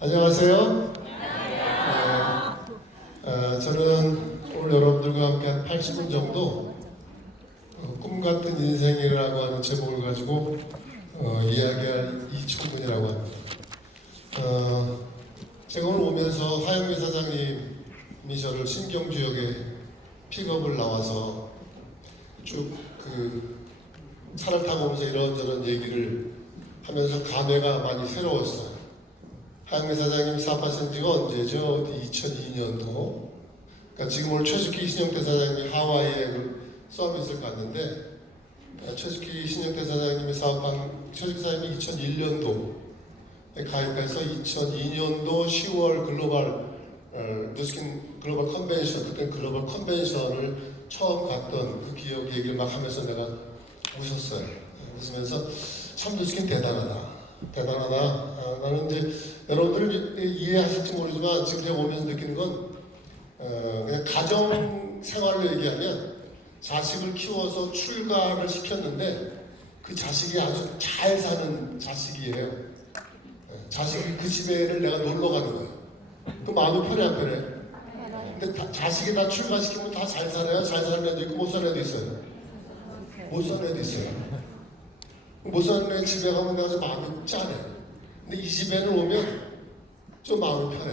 안녕하세요. 저는 오늘 여러분들과 함께 한 80분 정도 꿈 같은 인생이라고 하는 제목을 가지고 이야기할 이충근이라고 합니다. 제가 오늘 오면서 하영미 사장님이 저를 신경주역에 픽업을 나와서 쭉 차를 타고 오면서 이런저런 얘기를 하면서 감회가 많이 새로웠어요. 하영미 사장님 사업하신 지가 언제죠? 2002년도. 그러니까 지금 오늘 최숙희 신영태 사장님이 하와이에 서밋을 갔는데 최숙희 신영태 사장님이 사업한 최숙희 사장님이 2001년도에 가입해서 2002년도 10월 글로벌 누스킨 글로벌 컨벤션, 그때 글로벌 컨벤션을 처음 갔던 그 기억 얘기를 막 하면서 내가 웃었어요. 웃으면서 참 누스킨 대단하다. 나는 이제 여러분들 이해하실지 모르지만 지금 제가 오면서 느끼는 건 그냥 가정 생활로 얘기하면 자식을 키워서 출가를 시켰는데 그 자식이 아주 잘 사는 자식이에요. 자식이 그 집에를 내가 놀러 가는 거예요. 그 마음이 편해 안 편해? 근데 자식이 다 출가시키면 다 잘 살아요. 잘 사는 애도 있고 못 사는 애도 있어요. 못 사는 애도 있어요. 못 사는 애 집에 가면 내가 좀 마음이 짠해. 근데 이 집에는 오면 좀 마음이 편해.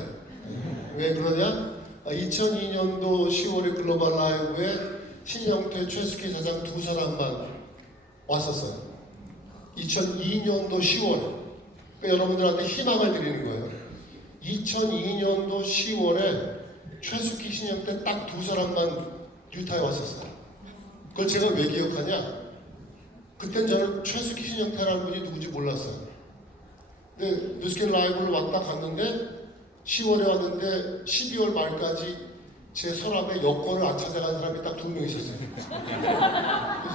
왜 그러냐? 2002년도 10월에 글로벌 라이브에 신영태, 최숙희 사장 두 사람만 왔었어요. 2002년도 10월에. 그러니까 여러분들한테 희망을 드리는 거예요. 2002년도 10월에 최숙희, 신영태 딱 두 사람만 유타에 왔었어요. 그걸 제가 왜 기억하냐? 그땐 저는 최숙희 신영태라는 분이 누군지 몰랐어요. 근데 뉴스킨 라이브를 왔다 갔는데 10월에 왔는데 12월 말까지 제 서랍에 여권을 안 찾아간 사람이 딱 두 명 있었어요. 그래서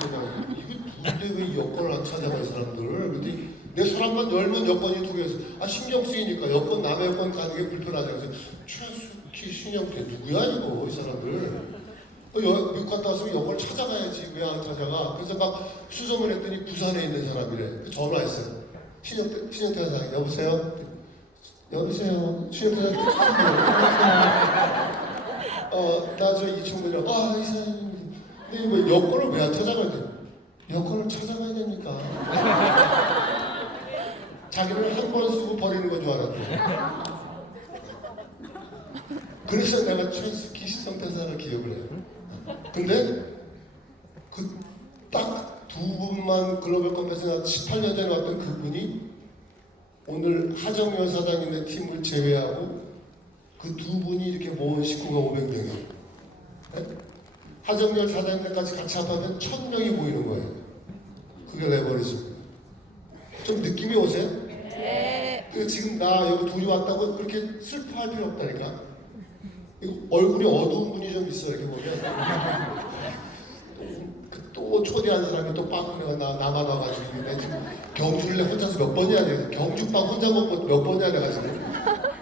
내가 이게 누군데 왜 여권을 안 찾아가 이 사람들? 그랬더니 내 서랍만 열면 여권이 두 개였어. 신경 쓰이니까 여권 남의 여권 가는 게 불편하다. 그래서 최숙희 신영태 누구야 이거 이 사람들? 미국 갔다 왔으면 여권을 찾아가야지 왜 안 찾아가? 그래서 막 수소문 했더니 부산에 있는 사람이래. 전화했어요. 신영태 사장 여보세요? 여보세요? 신영태 사장 나 저 이충근이요. 이 사장님 근데 뭐 여권을 왜 안 찾아가야 돼? 여권을 찾아가야 되니까. 자기는 한 번 쓰고 버리는 건 줄 알았대. 그래서 내가 최숙희 신영태 사장을 기억을 해요. 근데 딱 두 분만 글로벌 컨벤션 18년 전에 왔던 그분이 오늘 하정현 사장님의 팀을 제외하고 그 두 분이 이렇게 모은 식구가 500명이에요. 네? 하정현 사장님까지 같이 합하면 1000명이 모이는 거예요. 그게 레버리지입니다. 좀 느낌이 오세요? 네. 지금 나 여기 둘이 왔다고 그렇게 슬퍼할 필요 없다니까. 얼굴이 어두운 분이 좀 있어 이렇게 보면 또 초대한 사람이 또 빠꾸가 나만 와가지고 내가 지금 경주를 혼자서 몇 번 해야 돼. 경주빵 혼자 먹고 몇 번 해야 돼가지고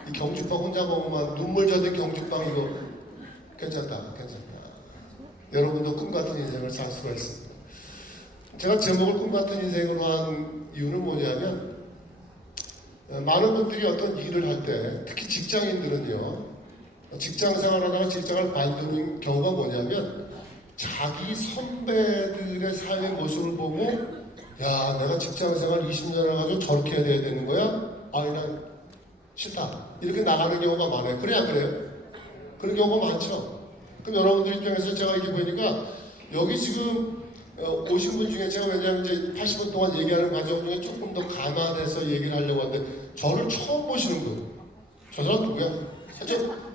이 경주빵 혼자 먹으면 눈물 젖은 경주빵 이거 괜찮다. 여러분도 꿈 같은 인생을 살 수가 있습니다. 제가 제목을 꿈 같은 인생으로 한 이유는 뭐냐면 많은 분들이 어떤 일을 할 때 특히 직장인들은요 직장 생활하다가 직장을 관두는 경우가 뭐냐면 자기 선배들의 삶의 모습을 보고 야 내가 직장 생활 20년 해가지고 저렇게 해야 되는 거야? 그냥 싫다 이렇게 나가는 경우가 많아요. 그래 안 그래요? 그런 경우가 많죠. 그럼 여러분들 입장에서 제가 이렇게 보니까 여기 지금 오신 분 중에 제가 왜냐하면 이제 80분 동안 얘기하는 과정 중에 조금 더 감안해서 얘기를 하려고 하는데 저를 처음 보시는 분 저 사람 누구야?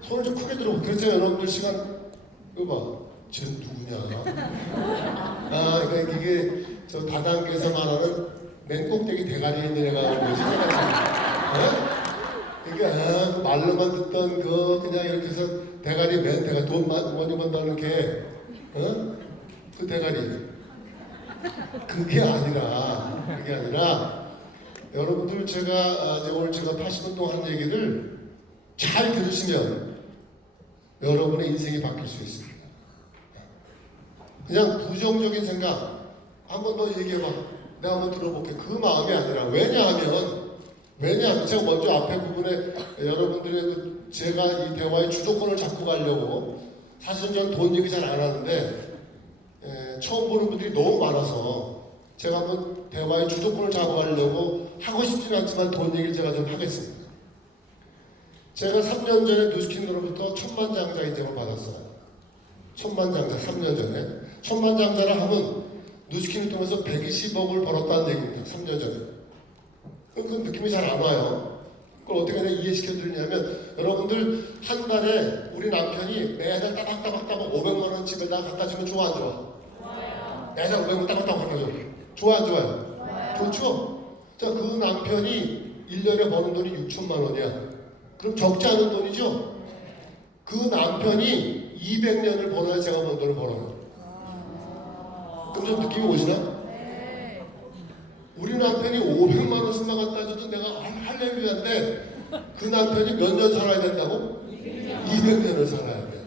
손을 좀 크게 들어보. 그래서 여러분들 시간 이거 봐. 쟤는 누구냐? 그러니까 이게 저 다단계에서 말하는 맨 꼭대기 대가리에 있는 애가 뭐지? 그러니까 그 말로만 듣던 그냥 이렇게 해서 대가리 맨 대가 돈 많이 번다는 게 그 대가리 그게 아니라 여러분들 제가 오늘 제가 80분 동안 한 얘기를 잘 들으시면 여러분의 인생이 바뀔 수 있습니다. 그냥 부정적인 생각 한 번 더 얘기해봐. 내가 한번 들어볼게. 그 마음이 아니라 왜냐하면 왜냐? 제가 먼저 앞에 부분에 여러분들의 제가 이 대화의 주도권을 잡고 가려고 사실은 저는 돈 얘기 잘 안 하는데 처음 보는 분들이 너무 많아서 제가 한번 대화의 주도권을 잡아가려고 하고 싶지는 않지만 돈 얘기를 제가 좀 하겠습니다. 제가 3년 전에 뉴스킨으로부터 천만장자 인증을 받았어요. 천만장자 3년 전에. 천만장자를 하면 뉴스킨을 통해서 120억을 벌었다는 얘기입니다. 3년 전에. 그 느낌이 잘 안 와요. 그걸 어떻게 내가 이해시켜 드리냐면 여러분들 한 달에 우리 남편이 매달 따박따박 500만 원 집에다 갖다 주면 좋아 안 좋아? 좋아요. 매달 500만 원 따박따박 갖다 줘. 좋아 안 좋아요? 좋아요. 좋죠? 자, 그 남편이 1년에 버는 돈이 6천만 원이야. 그럼 적지 않은 돈이죠? 그 남편이 200년을 벌어야 제가 번 돈을 벌어요. 그럼 좀 느낌이 오시나? 우리 남편이 500만 원씩만 갖다 줘도 내가 할렐루야인데 그 남편이 몇 년 살아야 된다고? 200년을 살아야 돼.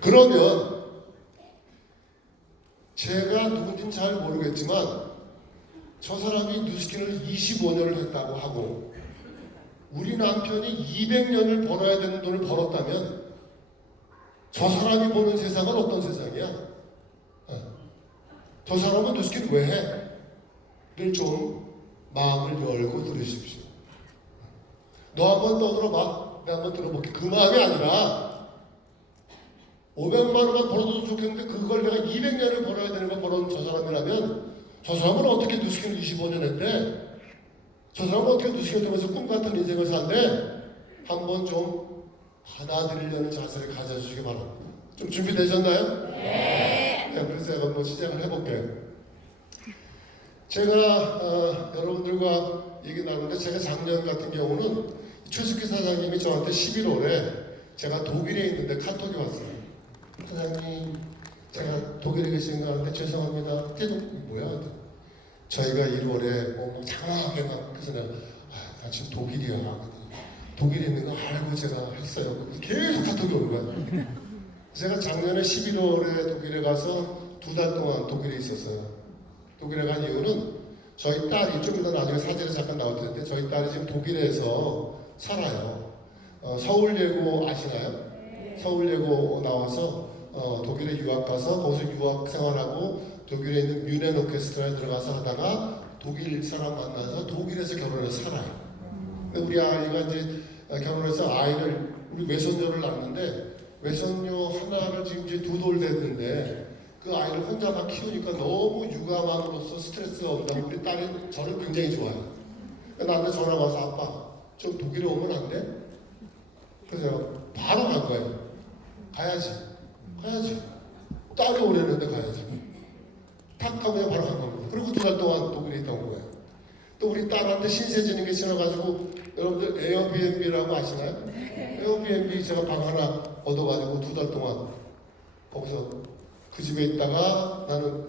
그러면 제가 누군지는 잘 모르겠지만 저 사람이 뉴스킨을 25년을 했다고 하고 우리 남편이 200년을 벌어야 되는 돈을 벌었다면 저 사람이 보는 세상은 어떤 세상이야? 저 사람은 뉴스킨 왜 해? 를 좀 마음을 열고 들으십시오. 너 한번 떠들어봐. 내가 한번 들어볼게. 그 마음이 아니라 500만 원만 벌어도 좋겠는데 그걸 내가 200년을 벌어야 되는 걸 벌어온 저 사람이라면 저 사람은 어떻게 뉴스킨을 25년 했대? 저 사람은 어떻게 뉴스킨을 통해서 꿈같은 인생을 산대? 한번 좀 받아들이려는 자세를 가져주시기 바랍니다. 좀 준비되셨나요? 네. 그래서 제가 한번 시작을 해볼게요. 제가 여러분들과 얘기 나누는데 제가 작년 같은 경우는 최숙희 사장님이 저한테 11월에 제가 독일에 있는데 카톡이 왔어요. 사장님, 제가 독일에 계신 거 아는데 죄송합니다. 뭐야? 저희가 1월에 뭐 장황하게 막 그래서 내가 나 지금 독일이야. 독일에 있는 거 알고 제가 했어요. 계속 카톡이 오는 거야. 제가 작년에 11월에 독일에 가서 2달 동안 독일에 있었어요. 독일에 간 이유는 저희 딸이 좀 이따 나중에 사진에 잠깐 나올 텐데 저희 딸이 지금 독일에서 살아요. 서울예고 아시나요? 네. 서울예고 나와서 독일에 유학 가서 거기서 유학 생활하고 독일에 있는 뮌헨 오케스트라에 들어가서 하다가 독일 사람 만나서 독일에서 결혼해서 살아요. 우리 아이가 이제 결혼해서 아이를 우리 외손녀를 낳았는데 외손녀 하나를 지금 이제 2돌 됐는데 그 아이를 혼자 막 키우니까 너무 육아맘으로서 스트레스가 온다. 우리 딸이 저를 굉장히 좋아해요. 나한테 전화 와서 아빠 좀 독일에 오면 안 돼? 그래서 바로 간 거예요. 가야지. 딸이 오랬는데 가야지. 탁 하고 바로 간 겁니다. 그리고 2달 동안 독일에 있다 온 거예요. 또 우리 딸한테 신세 지는 게 지나가지고 여러분들 에어비앤비라고 아시나요? 에어비앤비 제가 방 하나 얻어가지고 2달 동안 거기서 그 집에 있다가 나는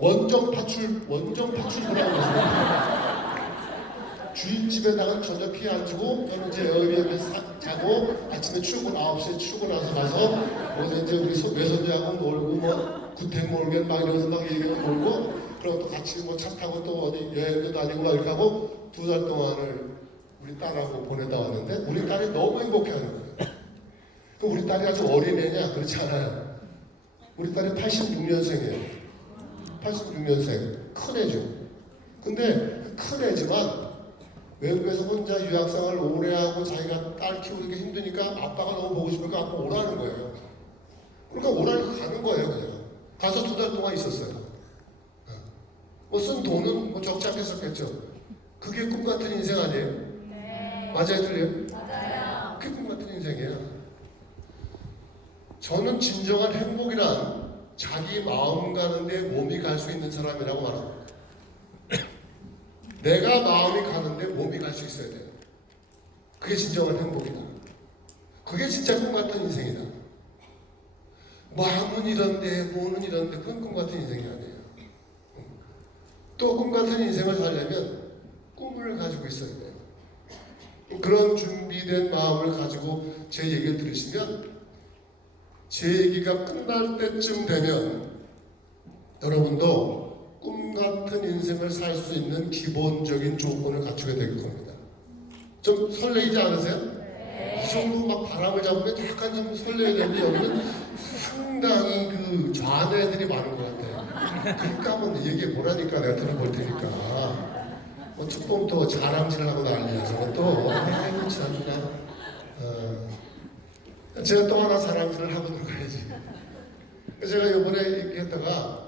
원정 파출부라고 하시나요? 주인집에다가 저녁 피해 앉고 저는 이제 에어비앤비 자고 아침에 출근 9시에 출근해서 가서 거기서 이제 우리 외손녀하고 놀고 뭐 구텐몰겐 막 이러면서 막 얘기하고 놀고 그리고 또 같이 뭐 차 타고 또 어디 여행도 다니고 막 이렇게 하고 2달 동안을 우리 딸하고 보내다 왔는데 우리 딸이 너무 행복해하는 거예요. 그 우리 딸이 아주 어린애냐? 그렇지 않아요. 우리 딸이 86년생이에요. 86년생. 큰 애죠. 근데 큰 애지만 외국에서 혼자 유학생활을 오래 하고 자기가 딸 키우는 게 힘드니까 아빠가 너무 보고 싶으니까 아빠 오라는 거예요. 그러니까 오라니까 가는 거예요, 그냥. 가서 2달 동안 있었어요. 뭐 쓴 돈은 뭐 적지 않겠었겠죠. 그게 꿈 같은 인생 아니에요? 네. 맞아요, 틀려요? 맞아요. 그게 꿈 같은 인생이에요. 저는 진정한 행복이란 자기 마음 가는데 몸이 갈 수 있는 사람이라고 말합니다. 내가 마음이 가는데 몸이 갈 수 있어야 돼요. 그게 진정한 행복이다. 그게 진짜 꿈 같은 인생이다. 마음은 이런데 몸은 이런데 그건 꿈 같은 인생이 아니에요. 또 꿈 같은 인생을 살려면 꿈을 가지고 있어야 돼요. 그런 준비된 마음을 가지고 제 얘기를 들으시면 제 얘기가 끝날 때쯤 되면 여러분도 꿈 같은 인생을 살 수 있는 기본적인 조건을 갖추게 될 겁니다. 좀 설레이지 않으세요? 이 정도 막 바람을 잡으면 약간 좀 설레야 되는데 여기는 상당히 그 좌뇌들이 많은 것 같아요. 그러니까 한번 얘기해 보라니까 내가 들어볼 테니까. 뭐 축복부터 자랑질을 하고 난리야. 저는 또 아이고 참나. 제가 또 하나 자랑질을 하고 들어가야지. 제가 이번에 이렇게 했다가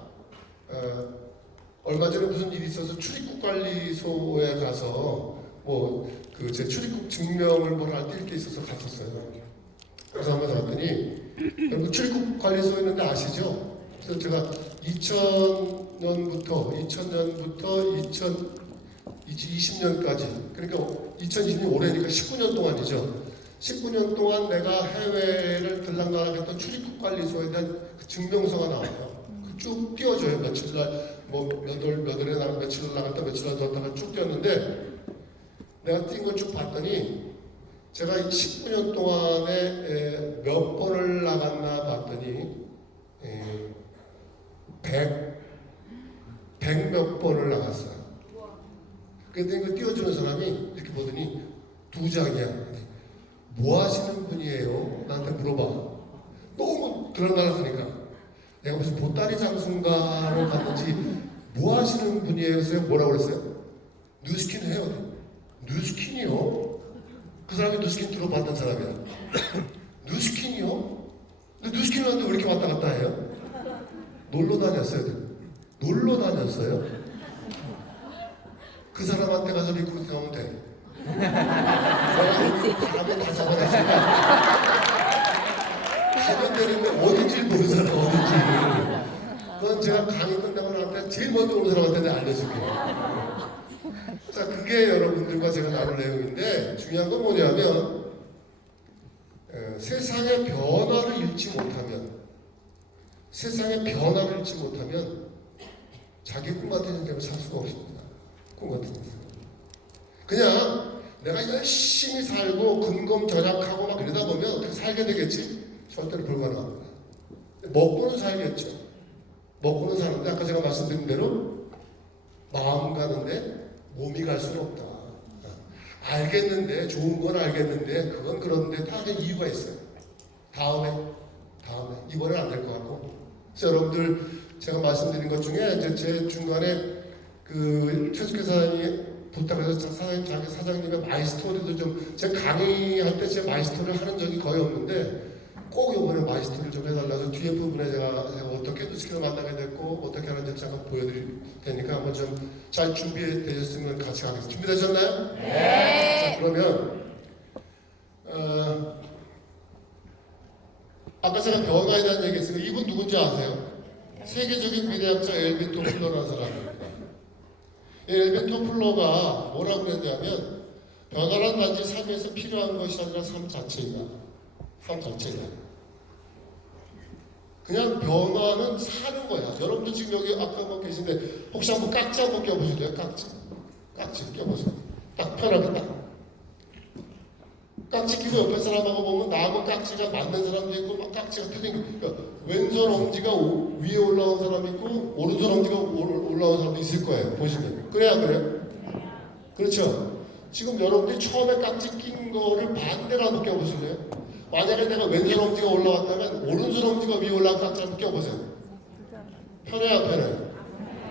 얼마 전에 무슨 일이 있어서 출입국 관리소에 가서 뭐 그 제 출입국 증명을 뭘 할 때 이렇게 있어서 갔었어요. 그래서 한번 갔더니 여러분 출입국 관리소 있는데 아시죠? 그래서 제가 2000년부터 2020년까지 그러니까 2020년 올해니까 19년 동안이죠. 19년 동안 내가 해외를 들락날락했던 출입국 관리소에 대한 그 증명서가 나와요. 쭉 띄워줘요. 며칠날 몇 월에 나가 며칠날 나갔다 며칠날 들었다가 쭉 띄웠는데 내가 띈 걸 쭉 봤더니 제가 19년 동안에 몇 번을 나갔나 봤더니 100 몇 번을 나갔어요. 그랬더니 그 띄워주는 사람이 이렇게 보더니 2장이야. 뭐 하시는 분이에요? 나한테 물어봐. 너무 들어날라니까 내가 무슨 보따리 장수인가로 갔는지 뭐 하시는 분이에요? 그래서 뭐라고 그랬어요? 뉴스킨 해요. 뉴스킨이요? 그 사람이 뉴스킨 들어봤던 사람이야. 뉴스킨이요? 근데 뉴스킨 하는데 왜 이렇게 왔다 갔다 해요? 놀러 다녔어요. 놀러 다녔어요? 그 사람한테 가서 리크루팅 하면 돼. 사람을 다 잡아냈으니까 가면 되는데 어딘지 모르는 사람 어딘지. 그건 제가 강의 끝나고 나한테 제일 먼저 오는 사람한테 내가 알려줄게요. 자, 그게 여러분들과 제가 나눌 내용인데 중요한 건 뭐냐면 세상의 변화를 잃지 못하면 자기 꿈 같은 인생을 살 수가 없습니다. 꿈 같은 인생. 그냥 내가 열심히 살고 근검절약하고 막 이러다 보면 어떻게 살게 되겠지? 절대로 불가능합니다. 먹고는 살겠죠. 먹고는 사는데 아까 제가 말씀드린 대로 마음 가는데 몸이 갈 수는 없다. 알겠는데 좋은 건 알겠는데 그건 그런데 다 이유가 있어요. 다음에 이번엔 안 될 것 같고. 그래서 여러분들 제가 말씀드린 것 중에 이제 제 중간에 그 최숙회 사장이 부탁해서 사장님의 마이스토리도 좀 제가 강의할 때 제 마이스토리를 하는 적이 거의 없는데 꼭 이번에 마이스토리를 좀 해달라서 뒤에 부분에 제가 어떻게 뉴스킨을 만나게 됐고 어떻게 하는지 잠깐 보여드릴 테니까 한번 좀 잘 준비되셨으면 같이 가겠습니다. 준비되셨나요? 네. 자, 그러면 아까 제가 변화에 대한 얘기했으니까 이분 누군지 아세요? 세계적인 미래학자 엘빈 토플러라는 사람입니다. 엘빈 토플러가 뭐라고 그랬냐면 변화란 단지 삶에서 필요한 것이 아니라 삶 자체이다. 그냥 변화는 사는 거야. 여러분도 지금 여기 아까 뭐 계신데 혹시 한번 깍지 한번 껴보실래요? 깍지 껴보세요. 딱 편하게 딱. 깍지 끼고 옆에 사람하고 보면 나하고 깍지가 맞는 사람도 있고 막 깍지가 틀린 그러니까 왼손 엄지가 위에 올라온 사람이 있고 오른손 엄지가 올라온 사람도 있을 거예요. 보시면. 그래요? 그렇죠? 지금 여러분들이 처음에 깍지 낀 거를 반대로 한번 껴보실래요? 만약에 내가 왼손 엄지가 올라왔다면 오른손 엄지가 위에 올라온 깍지 한번 껴보세요. 편해요, 안 편해요?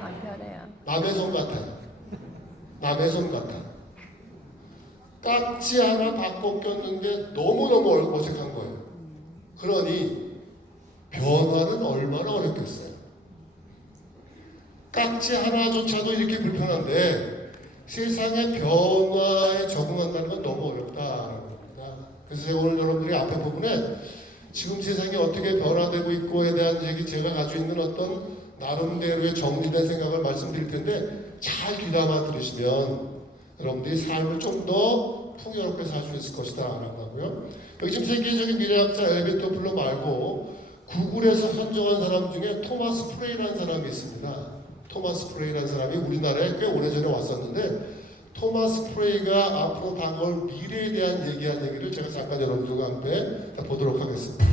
안 편해요. 남의 손 같아. 깍지 하나 바꿔 꼈는데 너무너무 어색한 거예요. 그러니 변화는 얼마나 어렵겠어요. 깍지 하나조차도 이렇게 불편한데 세상의 변화에 적응한다는 건 너무 어렵다라는 겁니다. 그래서 제가 오늘 여러분들이 앞에 부분에 지금 세상이 어떻게 변화되고 있고에 대한 얘기 제가 가지고 있는 어떤 나름대로의 정리된 생각을 말씀드릴 텐데 잘 귀담아 들으시면 여러분들이 삶을 좀 더 풍요롭게 살 수 있을 것이다 라고 하고요. 여기 지금 세계적인 미래학자 엘빈 토플러 말고 구글에서 선정한 사람 중에 토마스 프레이라는 사람이 있습니다. 토마스 프레이라는 사람이 우리나라에 꽤 오래전에 왔었는데 토마스 프레이가 앞으로 다가올 미래에 대한 얘기한 얘기를 제가 잠깐 여러분들과 함께 보도록 하겠습니다.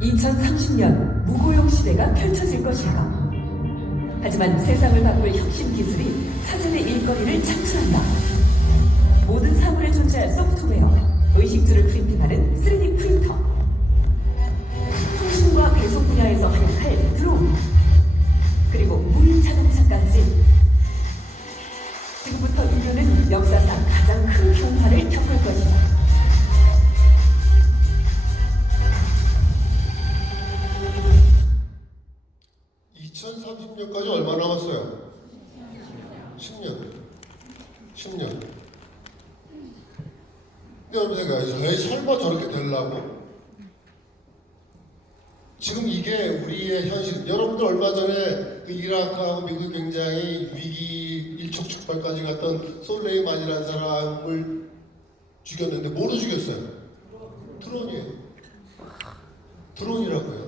2030년 무고용 시대가 펼쳐질 것인가? 하지만 세상을 바꿀 혁신 기술이 차세대 일거리를 창출한다. 모든 사물에 존재할 소프트웨어, 의식주를 프린팅하는 3D 프린터, 통신과 배송 분야에서 활약할 드론, 그리고 무인 자동차까지. 지금부터 인류는 역사상 가장 큰 변화를 겪을 것이다. 2030년까지 얼마 남았어요? 10년. 10년. 근데 여러분 생각해요. 에이, 설마 저렇게 되려고? 지금 이게 우리의 현실. 여러분들 얼마 전에 그 이라크하고 미국이 굉장히 위기 일촉즉발까지 갔던 솔레이만이라는 사람을 죽였는데 뭐로 죽였어요? 드론이에요. 드론이라고요.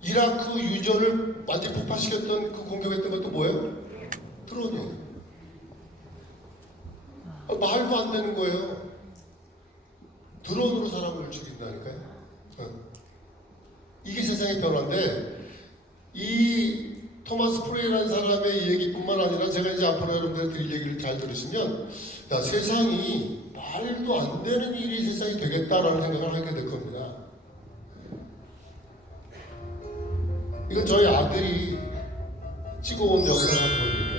이라크 유전을 완전 폭파시켰던 그 공격했던 것도 뭐예요? 드론이에요. 말도 안 되는 거예요. 드론으로 사람을 죽인다니까요. 이게 세상의 변화인데, 이 토마스 프레이라는 사람의 얘기뿐만 아니라 제가 이제 앞으로 여러분들 드릴 얘기를 잘 들으시면, 야, 세상이 말도 안 되는 일이 세상이 되겠다라는 생각을 하게 될 겁니다. 이건 저희 아들이 찍어온 영상을 한번 보여드릴게요.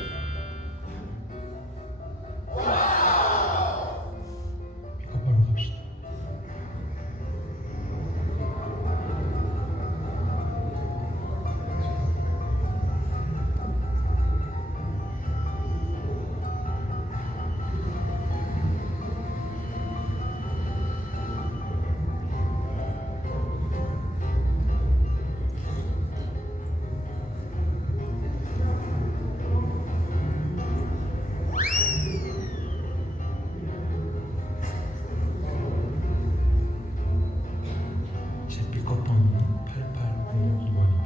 픽업하러 갑시다. 제 픽업 번호는 8802번입니다.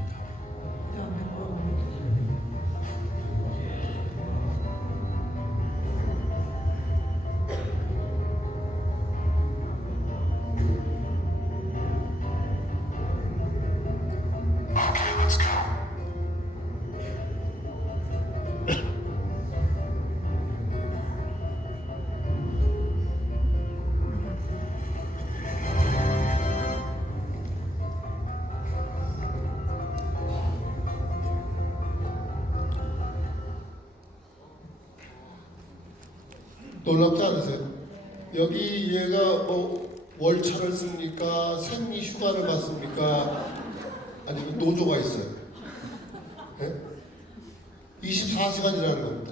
놀랍지 않으세요? 여기 얘가 뭐 월차를 씁니까? 생리 휴가를 받습니까? 아니면 노조가 있어요? 네? 24시간 일하는 겁니다.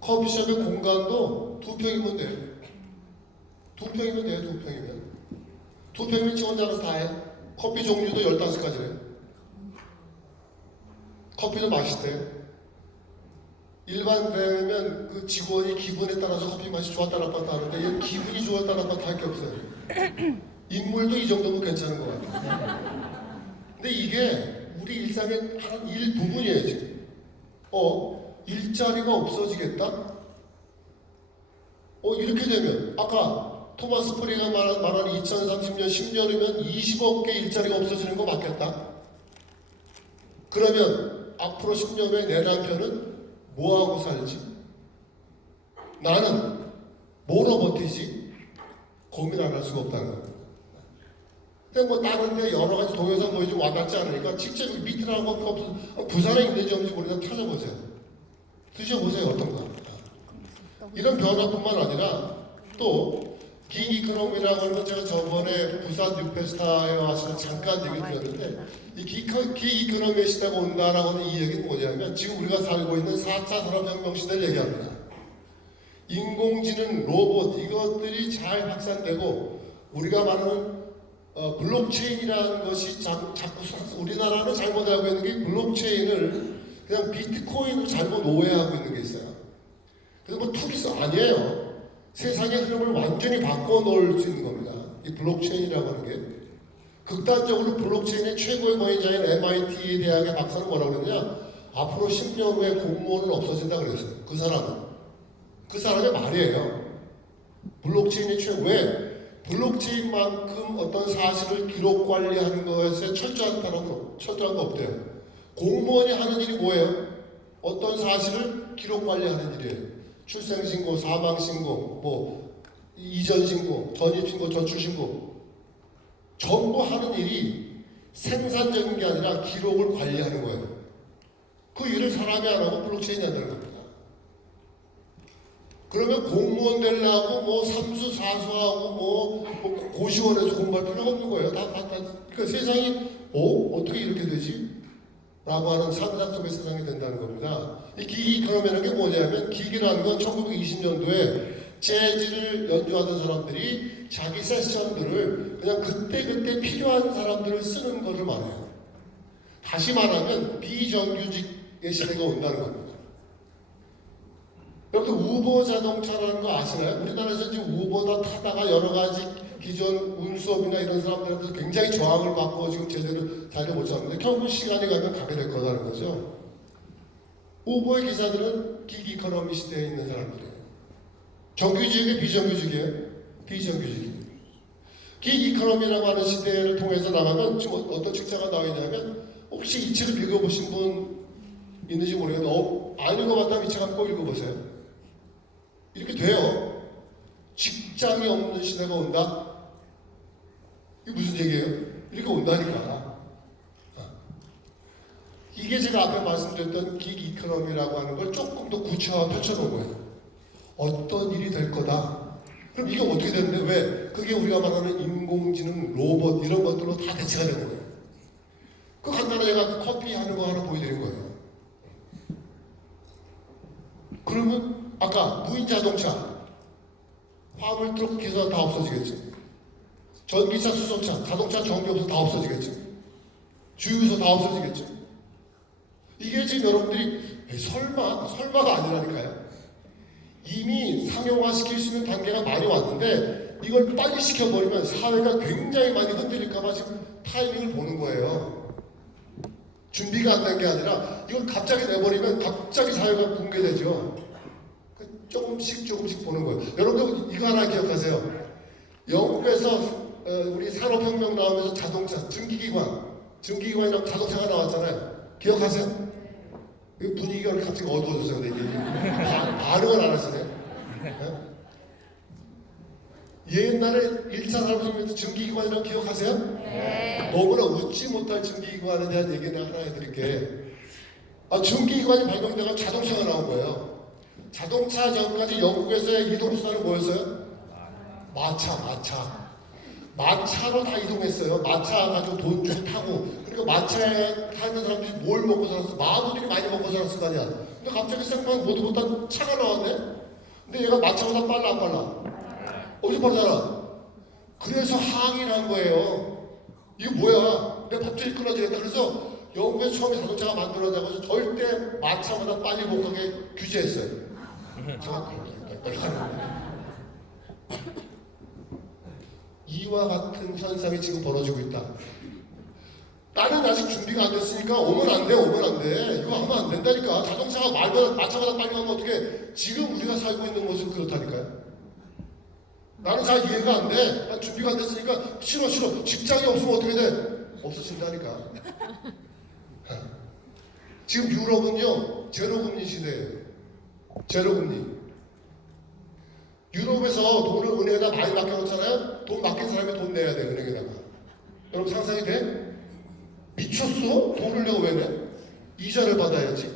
커피숍의 공간도 2평이면 돼요. 2평이면 돼요, 2평이면. 2평이면 직원 잡아서 다 해. 커피 종류도 15가지래요. 커피도 맛있대요. 일반 배우면 그 직원이 기분에 따라서 커피 맛이 좋았다 나빴다 하는데 얘는 기분이 좋았다 나빴다 할 게 없어요. 인물도 이 정도면 괜찮은 것 같아요. 근데 이게 우리 일상의 한 일부분이에요 지금. 일자리가 없어지겠다? 이렇게 되면 아까 토마스 프리가 말한 2030년 10년이면 20억 개 일자리가 없어지는 거 맞겠다? 그러면 앞으로 10년 후에 내 남편은 뭐하고 살지? 나는 뭐로 버티지? 고민 안 할 수가 없다는 겁니다. 근데 뭐 다른 데 여러 가지 동영상 보여주면 와닿지 않으니까 직접 밑이라는 거 없어. 부산에 있는지 없는지 모르겠다 찾아보세요. 드셔보세요. 어떤가. 이런 변화뿐만 아니라 또 기이코노미라고 하면 제가 저번에 부산 뉴페스타에 와서 잠깐 얘기 드렸는데 이 기이코노미 시대가 온다라고 하는 이 얘기는 뭐냐면 지금 우리가 살고 있는 4차 산업혁명 시대를 얘기합니다. 인공지능, 로봇 이것들이 잘 확산되고 우리가 말하는 블록체인이라는 것이 자꾸 우리나라는 잘못 알고 있는 게 블록체인을 그냥 비트코인으로 잘못 오해하고 있는 게 있어요. 그래서 뭐 투기스 아니에요. 세상의 흐름을 완전히 바꿔놓을 수 있는 겁니다. 이 블록체인이라고 하는 게 극단적으로 블록체인의 최고의 권위자인 MIT 대학의 박사는 뭐라고 그러냐? 앞으로 10년 후에 공무원은 없어진다 그랬어요. 그 사람의 말이에요. 블록체인이 왜? 블록체인만큼 어떤 사실을 기록 관리하는 것에 철저한 거 없대요. 공무원이 하는 일이 뭐예요? 어떤 사실을 기록 관리하는 일이에요. 출생신고, 사망신고, 뭐 이전신고, 전입신고, 전출신고 전부 하는 일이 생산적인 게 아니라 기록을 관리하는 거예요. 그 일을 사람이 안 하고 블록체인이 한다는 겁니다. 그러면 공무원 되려고 뭐 삼수 사수하고 뭐 고시원에서 공부할 필요가 없는 거예요. 그러니까 세상이 어떻게 이렇게 되지? 라고 하는 상상 속의 세상이 된다는 겁니다. 이 기기 이코노미라는 게 뭐냐면 기기라는 건 1920년도에 재즈를 연주하던 사람들이 자기 세션들을 그냥 그때 필요한 사람들을 쓰는 것을 말해요. 다시 말하면 비정규직의 시대가 온다는 겁니다. 여러분 우버 자동차라는 거 아시나요? 우리나라에서 지금 우버 다 타다가 여러 가지 기존 운수업이나 이런 사람들한테 굉장히 저항을 받고 지금 제대로 달려 못 찾는데 결국 시간이 가면 가게 될 거라는 거죠. 우버의 기사들은 기기 이코노미 시대에 있는 사람들이에요. 정규직이에요? 비정규직이에요? 비정규직이에요. 기기 이코노미라고 하는 시대를 통해서 나가면 지금 어떤 책자가 나와 있냐면 혹시 이 책을 읽어보신 분 있는지 모르겠는데 안 읽어봤다면 이 책 한번 꼭 읽어보세요. 이렇게 돼요. 직장이 없는 시대가 온다? 이게 무슨 얘기예요? 이렇게 온다니까. 이게 제가 앞에 말씀드렸던 기기 이코노미라고 하는 걸 조금 더 구체화해 펼쳐놓은 거예요. 어떤 일이 될 거다. 그럼 이게 어떻게 되는데 왜? 그게 우리가 말하는 인공지능, 로봇 이런 것들로 다 대체가 되는 거예요. 그 간단하게 제가 커피 하는 거 하나 보여드린 거예요. 그러면 아까 무인 자동차, 화물트럭 기사 다 없어지겠지. 전기차, 수소차, 자동차 전기 없어 다 없어지겠지. 주유소 다 없어지겠지. 이게 지금 여러분들이 설마가 아니라니까요. 이미 상용화시킬 수 있는 단계가 많이 왔는데 이걸 빨리 시켜버리면 사회가 굉장히 많이 흔들릴까봐 지금 타이밍을 보는 거예요. 준비가 안 된 게 아니라 이걸 갑자기 내버리면 갑자기 사회가 붕괴되죠. 조금씩 보는 거예요. 여러분들 이거 하나 기억하세요. 영국에서 우리 산업혁명 나오면서 자동차, 증기기관이랑 자동차가 나왔잖아요. 기억하세요? 이 분위기가 갑자기 어두워졌어요. 근데 이게 반응을 안 하시네. 옛날에 1차 산업혁명에서 증기기관이라고 기억하세요? 네. 너무나 웃지 못할 증기기관에 대한 얘기를 하나 해드릴게. 증기기관이 발명되고 자동차가 나온 거예요. 자동차 전까지 영국에서의 이동수단은 뭐였어요? 마차로 다 이동했어요. 마차 가지고 돈 주고 타고. 그러니까 마차에 타는 사람들이 뭘 먹고 살았어? 마구들이 많이 먹고 살았을 거 아니야. 근데 갑자기 생각하면 모두 못한 차가 나왔네? 근데 얘가 마차보다 빨라 안 빨라? 어디서 빠르잖아. 그래서 항의를 한 거예요. 이거 뭐야? 내 밥줄이 끊어지겠다. 그래서 영국에서 처음에 자동차가 만들어져서 절대 마차보다 빨리 못 가게 규제했어요. 이와 같은 현상이 지금 벌어지고 있다. 나는 아직 준비가 안 됐으니까 오면 안 돼. 이거 하면 안 된다니까. 자동차가 마차보다 빨리 가면 어떻게? 지금 우리가 살고 있는 모습은 그렇다니까요. 나는 잘 이해가 안 돼. 난 준비가 안 됐으니까 싫어. 직장이 없으면 어떻게 돼? 없어진다니까. 지금 유럽은요 제로금리 시대예요. 제로금리. 유럽에서 돈을 은행에다 많이 맡겨놓잖아요. 돈 맡긴 사람이 돈 내야 돼 은행에다가. 여러분 상상이 돼? 미쳤어? 돈을 내가 왜 내? 이자를 받아야지.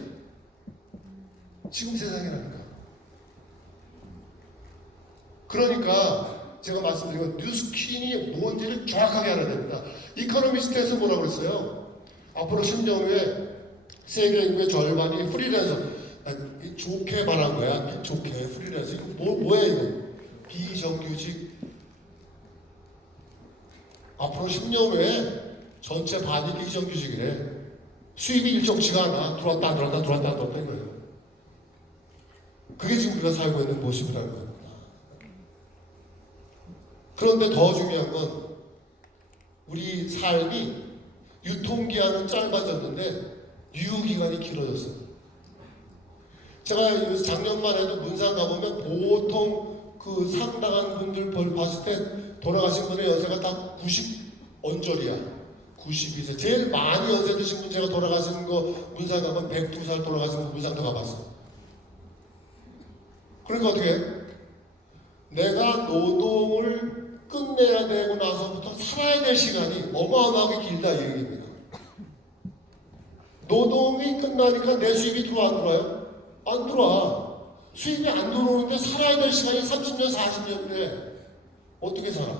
지금 세상이라니까. 그러니까 제가 말씀드린 건 뉴스킨이 뭔지를 정확하게 알아야 됩니다. 이코노미스트에서 뭐라고 그랬어요? 앞으로 10년 후에 세계 인구의 절반이 프리랜서. 좋게 말한 거야. 좋게 프리랜서. 이거 뭐야 이거? 비정규직. 앞으로 10년 후에 전체 반이 비정규직이래. 수입이 일정치가 않아. 들어왔다 이거예요. 그게 지금 우리가 살고 있는 모습이라는 겁니다. 그런데 더 중요한 건 우리 삶이 유통기한은 짧아졌는데 유효기간이 길어졌어요. 제가 작년만 해도 문상 가보면 보통 그 상당한 분들 봤을 때 돌아가신 분의 연세가 다 90 언저리야. 92세. 제일 많이 연세 드신 분 제가 돌아가신 거 문상 가면 102살 돌아가신 분 문상도 가봤어. 그러니까 어떻게 해? 내가 노동을 끝내야 되고 나서부터 살아야 될 시간이 어마어마하게 길다 이 얘기입니다. 노동이 끝나니까 내 수입이 들어와 안 들어와요? 안 들어와. 수입이 안 들어오는데 살아야 될 시간이 30년, 40년인데 어떻게 살아?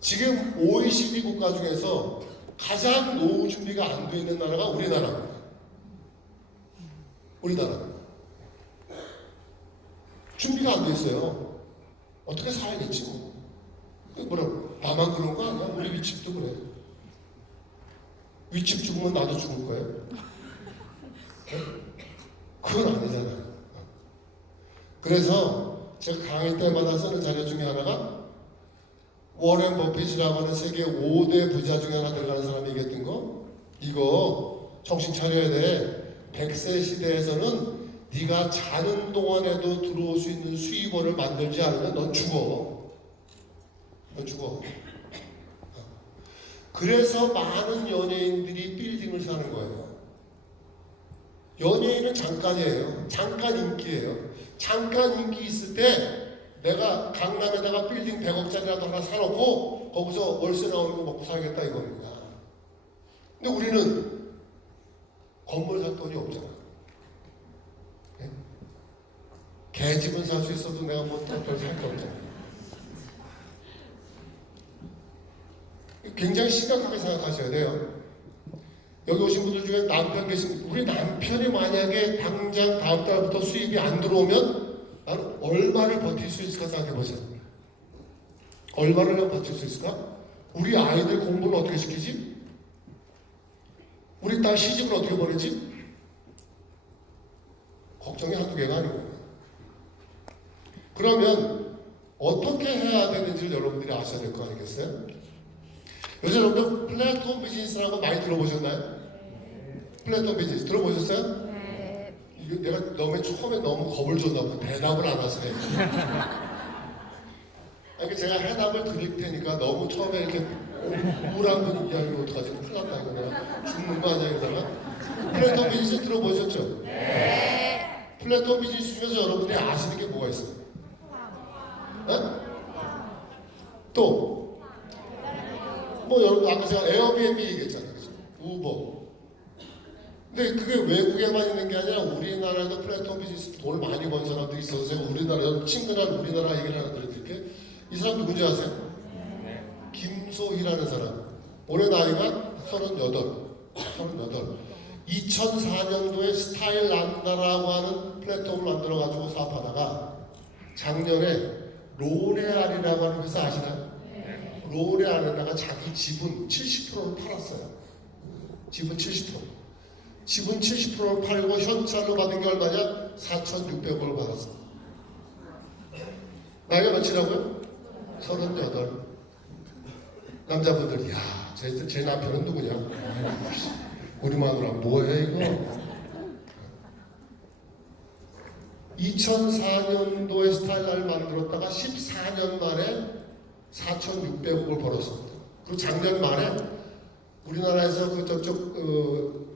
지금 OECD 국가 중에서 가장 노후 준비가 안 돼 있는 나라가 우리나라입니다. 우리나라입니다. 준비가 안 돼 있어요. 어떻게 살겠지 뭐. 뭐라 나만 그런 거 아니야? 우리 윗집도 그래. 윗집 죽으면 나도 죽을 거예요. 그건 아니잖아요. 그래서 제가 강의 때마다 쓰는 자료 중에 하나가 워렌 버핏이라고 하는 세계 5대 부자 중에 하나 들어가는 사람이 얘기했던 거, 이거 정신 차려야 돼. 100세 시대에서는 네가 자는 동안에도 들어올 수 있는 수입원을 만들지 않으면 넌 죽어. 넌 죽어. 그래서 많은 연예인들이 빌딩을 사는 거예요. 연예인은 잠깐이에요. 잠깐 인기예요. 잠깐 인기 있을 때 내가 강남에다가 빌딩 100억짜리라도 하나 사놓고 거기서 월세 나오는 거 먹고 살겠다 이겁니다. 근데 우리는 건물 살 돈이 없잖아. 네? 개집은 살 수 있어도 내가 뭐 별 살 게 없잖아. 굉장히 심각하게 생각하셔야 돼요. 여기 오신 분들 중에 남편 계신, 우리 남편이 만약에 당장 다음 달부터 수입이 안 들어오면 나는 얼마를 버틸 수 있을까 생각해보세요. 얼마를 버틸 수 있을까? 우리 아이들 공부는 어떻게 시키지? 우리 딸 시집은 어떻게 보내지? 걱정이 한두 개가 아니고. 그러면 어떻게 해야 되는지를 여러분들이 아셔야 될 거 아니겠어요? 요새 여러분들 플랫폼 비즈니스라고 많이 들어보셨나요? 플랫폼 비즈니스 들어보셨어요? 이거 내가 너무 처음에 너무 겁을 줬나 보다. 대답을 안 하시네. 그러니까 제가 해답을 드릴 테니까 너무 처음에 이렇게 우울한 분위기 하면 어떡하지? 큰일 났다 이거 내가 죽는 거 아니야 이러다가. 플랫폼 비즈니스 들어보셨죠? 네. 플랫폼 비즈니스 중에서 여러분들이 아시는 게 뭐가 있어요? 네? 또 뭐 여러분 아까 제가 에어비앤비 얘기했잖아요. 그죠? 우버. 근데 그게 외국에만 있는 게 아니라 우리나라에도 플랫폼 비즈니스 돈을 많이 번 사람들이 있어서 제가 우리나라 친근한 우리나라 얘기를 하나 드릴게요. 이 사람 누군지 아세요? 김소희라는 사람. 올해 나이가 38. 2004년도에 스타일 난다라고 하는 플랫폼을 만들어가지고 사업하다가 작년에 로레알이라고 하는 회사 아시나요? 로레알에다가 자기 지분 70%를 팔았어요. 지분 70%. 지분 70%를 팔고 현찰로 받은 게 얼마냐? 4,600원을 받았어. 나이가 몇이라고요? 38. 남자분들, 야, 제 남편은 누구냐? 우리 마누라 뭐해 이거? 2004년도에 스타일러를 만들었다가 14년 만에 4,600억을 벌었습니다. 그리고 작년 말에 우리나라에서 그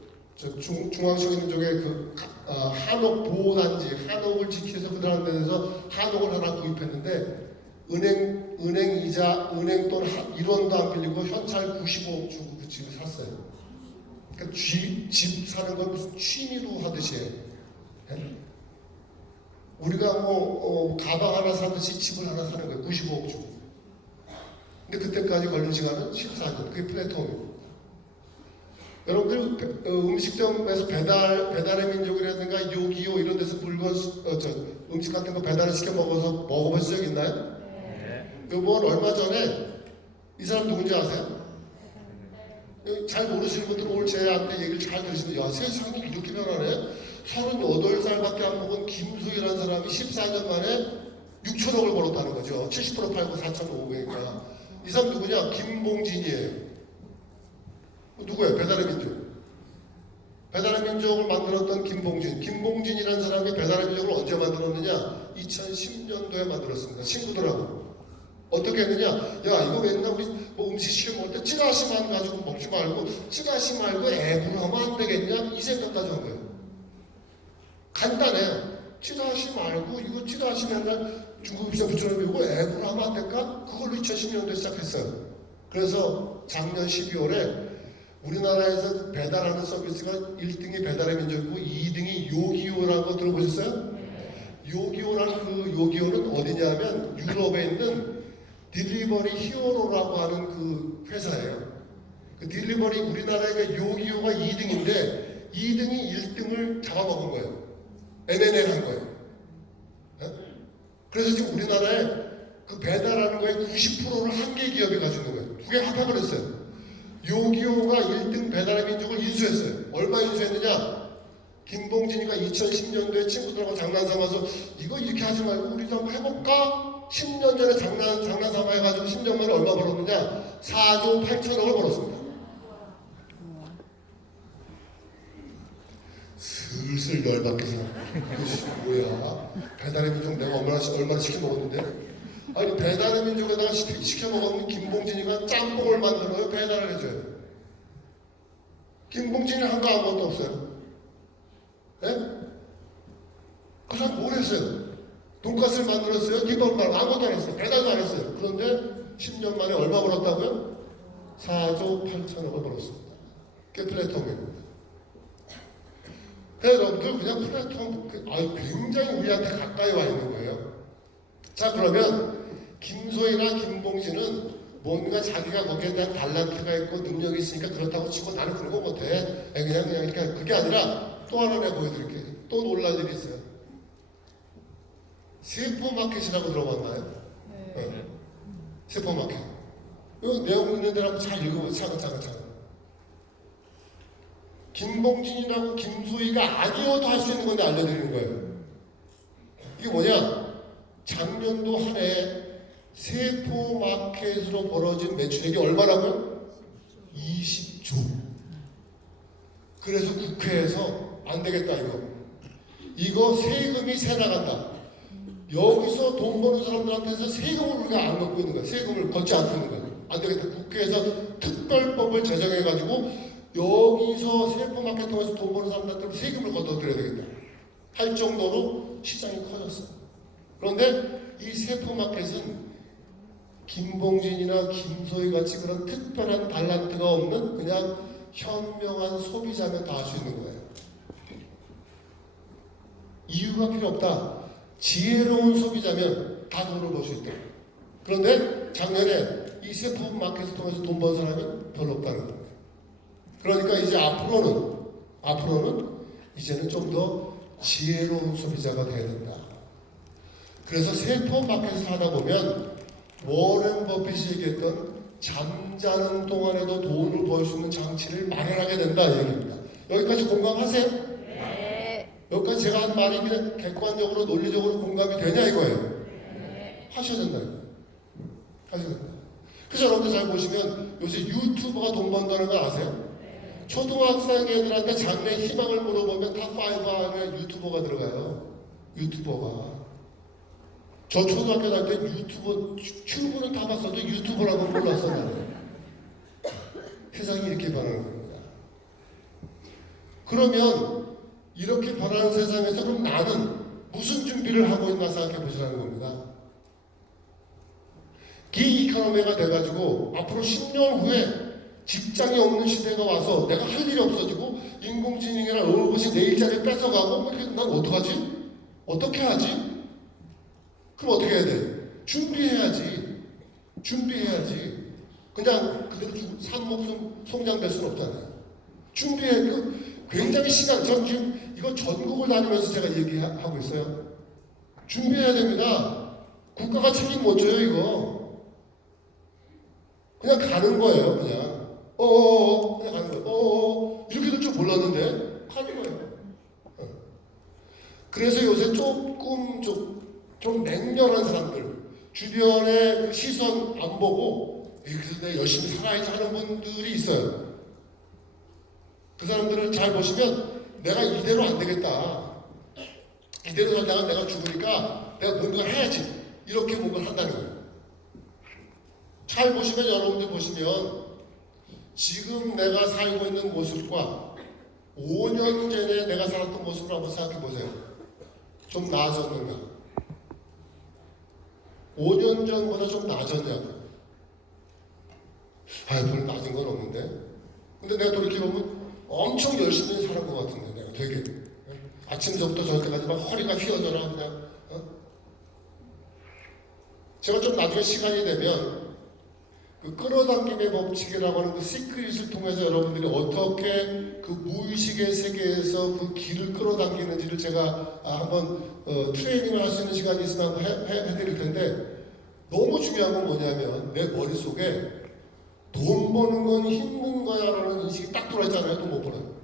중앙시에 있는 쪽에 한옥 보호단지, 한옥을 지키기 위해서 그다음 데서 한옥을 하나 구입했는데 은행 이자, 은행 돈 1원도 안 빌리고 현찰 95억 주고 그 집을 샀어요. 그러니까 집 사는 건 무슨 취미로 하듯이 해. 우리가 가방 하나 사듯이 집을 하나 사는 거예요. 95억 주고. 근데 그때까지 걸린 시간은 14년. 그게 플랫폼입니다. 여러분들 음식점에서 배달의 민족이라든가 요기요 이런 데서 물건 음식 같은 거 배달을 시켜 먹어서 먹어보신 적 있나요? 네. 이번 얼마 전에 이 사람 누군지 아세요? 잘 모르시는 분들은 오늘 제한테 얘기를 잘 들으시는데 야 세상이 이렇게 변하네. 38살밖에 안 먹은 김수희라는 사람이 14년 만에 6천억을 벌었다는 거죠. 70% 팔고 4,500이니까. 이 사람 누구냐? 김봉진이에요. 누구예요? 배달의 민족. 배달의 민족을 만들었던 김봉진. 김봉진이라는 사람이 배달의 민족을 언제 만들었느냐? 2010년도에 만들었습니다. 친구들하고. 어떻게 했느냐? 야, 이거 맨날 우리 뭐 음식 시켜 먹을 때 찌라시만 가지고 먹지 말고 찌라시 말고 앱으로 하면 안 되겠냐? 이 생각까지 한 거예요. 간단해요. 찌라시 말고 이거 찌라시 맨날 중국 음식 붙여놓고 이거 앱으로 하면 안 될까? 그걸로 2010년도에 시작했어요. 그래서 작년 12월에 우리나라에서 배달하는 서비스가 1등이 배달의 민족이고 2등이 요기요라는 거 들어보셨어요? 요기요라는 그 요기요는 어디냐면 유럽에 있는 딜리버리 히어로라고 하는 그 회사예요. 그 딜리버리 우리나라에 요기요가 2등인데 2등이 1등을 잡아먹은 거예요. NNN 한 거예요. 네? 그래서 지금 우리나라에 그 배달하는 거에 90%를 한 개 기업이 가지고 있는 거예요. 두 개 합합을 했어요. 요기요가 1등 배달의 민족을 인수했어요. 얼마 인수했느냐? 김봉진이가 2010년도에 친구들하고 장난삼아서 이거 이렇게 하지 말고 우리도 한번 해볼까? 10년 전에 장난삼아 해가지고 10년 만에 얼마 벌었느냐? 4조 8천억을 벌었습니다. 슬슬 열받게 생각해. 이것이 뭐야? 배달의 민족 내가 얼마나 시켜 먹었는데? 아니 배달의 민족에다가 시켜 먹었는 김봉진이가 짬뽕을 만들어요. 배달을 해줘요. 김봉진이 한 거 아무것도 없어요. 예? 그 사람 뭘 했어요? 돈가스를 만들었어요? 김밥을 만들었어요? 아무것도 안 했어요. 배달도 안 했어요. 그런데 10년 만에 얼마 벌었다고요? 4조 8천억을 벌었습니다. 그게 플랫폼입니다. 그래서 여러분들 그냥 플랫폼 굉장히 우리한테 가까이 와 있는 거예요. 자, 그러면 김소희나 김봉진은 뭔가 자기가 거기에 대한 달란트가 있고 능력이 있으니까 그렇다고 치고 나는 그런 거 못해. 그냥 이렇게. 그게 아니라 또 하나 내가 보여드릴게요. 또 놀랄 일이 있어요. 세포마켓이라고 들어봤나요? 네. 세포마켓. 이거 내용 있는 데를 한번 잘 읽어보세요. 차근차근. 김봉진이라고 김소희가 아니어도 할 수 있는 건데 알려드리는 거예요. 이게 뭐냐? 작년도 한 해 세포마켓으로 벌어진 매출액이 얼마라고요? 20조. 그래서 국회에서 안 되겠다 이거 세금이 새 나간다. 여기서 돈 버는 사람들한테서 세금을 우리가 안 갖고 있는 거야. 세금을 걷지 않고 있는 거야. 안 되겠다. 국회에서 특별법을 제정해가지고 여기서 세포마켓 통해서 돈 버는 사람들한테 세금을 걷어들여야 되겠다 할 정도로 시장이 커졌어요. 그런데 이 세포마켓은 김봉진이나 김소희 같이 그런 특별한 달란트가 없는 그냥 현명한 소비자면 다 할 수 있는 거예요. 이유가 필요 없다. 지혜로운 소비자면 다 돈을 벌 수 있다. 그런데 작년에 이 세포마켓을 통해서 돈 번 사람이 별로 없다는 거예요. 그러니까 이제 앞으로는 이제는 좀 더 지혜로운 소비자가 돼야 된다. 그래서 세포마켓을 하다 보면 워렌 버핏이 얘기했던 잠자는 동안에도 돈을 벌 수 있는 장치를 마련하게 된다 이 얘기입니다. 여기까지 공감하세요? 네. 여기까지 제가 한 말이 그냥 객관적으로 논리적으로 공감이 되냐 이거예요. 네. 하셔야 된다. 하셔야 된다. 그래서 여러분들 잘 보시면 요새 유튜버가 돈 번다는 거 아세요? 초등학생 애들한테 장래 희망을 물어보면 탑5 안에 유튜버가 들어가요. 유튜버가. 저 초등학교 다닐 때 유튜버 튜브는 다 봤어도 유튜버라고 몰랐어 나는. 세상이 이렇게 변하는 겁니다. 그러면 이렇게 변하는 세상에서 그럼 나는 무슨 준비를 하고 있나 생각해 보시라는 겁니다. 기 이코노미가 돼가지고 앞으로 10년 후에 직장이 없는 시대가 와서 내가 할 일이 없어지고 인공지능이나 로봇이 내 일자리를 뺏어가고 난 어떡하지? 어떻게 하지? 그럼 어떻게 해야 돼? 준비해야지. 그냥 그대로 산목숨 송장될 수는 없잖아요. 준비해. 굉장히 전 지금 이거 전국을 다니면서 제가 얘기하고 있어요. 준비해야 됩니다. 국가가 책임 못 져요 이거. 그냥 가는 거예요 그냥. 그냥 가는 거예요. 이렇게 될 줄 몰랐는데 가는 거예요. 그래서 요새 조금 좀 맹렬한 사람들, 주변의 그 시선 안 보고 그래서 내가 열심히 살아야지 하는 분들이 있어요. 그 사람들을 잘 보시면 내가 이대로 안 되겠다. 이대로 살다가 내가 죽으니까 내가 뭔가 해야지. 이렇게 뭔가 한다는 거예요. 잘 보시면 여러분들 보시면 지금 내가 살고 있는 모습과 5년 전에 내가 살았던 모습을 한번 생각해 보세요. 좀 나아졌는가? 5년 전보다 좀 나아졌냐고? 별로 나아진 건 없는데? 근데 내가 돌이켜보면 엄청 열심히 살은 것 같은데 내가 되게 아침서부터 저녁까지 막 허리가 휘어져라 그냥 제가 좀 나중에 시간이 되면 그 끌어당김의 법칙이라고 하는 그 시크릿을 통해서 여러분들이 어떻게 그 무의식의 세계에서 그 길을 끌어당기는지를 제가 한번 트레이닝을 할 수 있는 시간이 있으면 한번 해드릴 텐데 너무 중요한 건 뭐냐면 내 머릿속에 돈 버는 건 힘든 거야 라는 인식이 딱 들어있잖아요. 돈 못 버는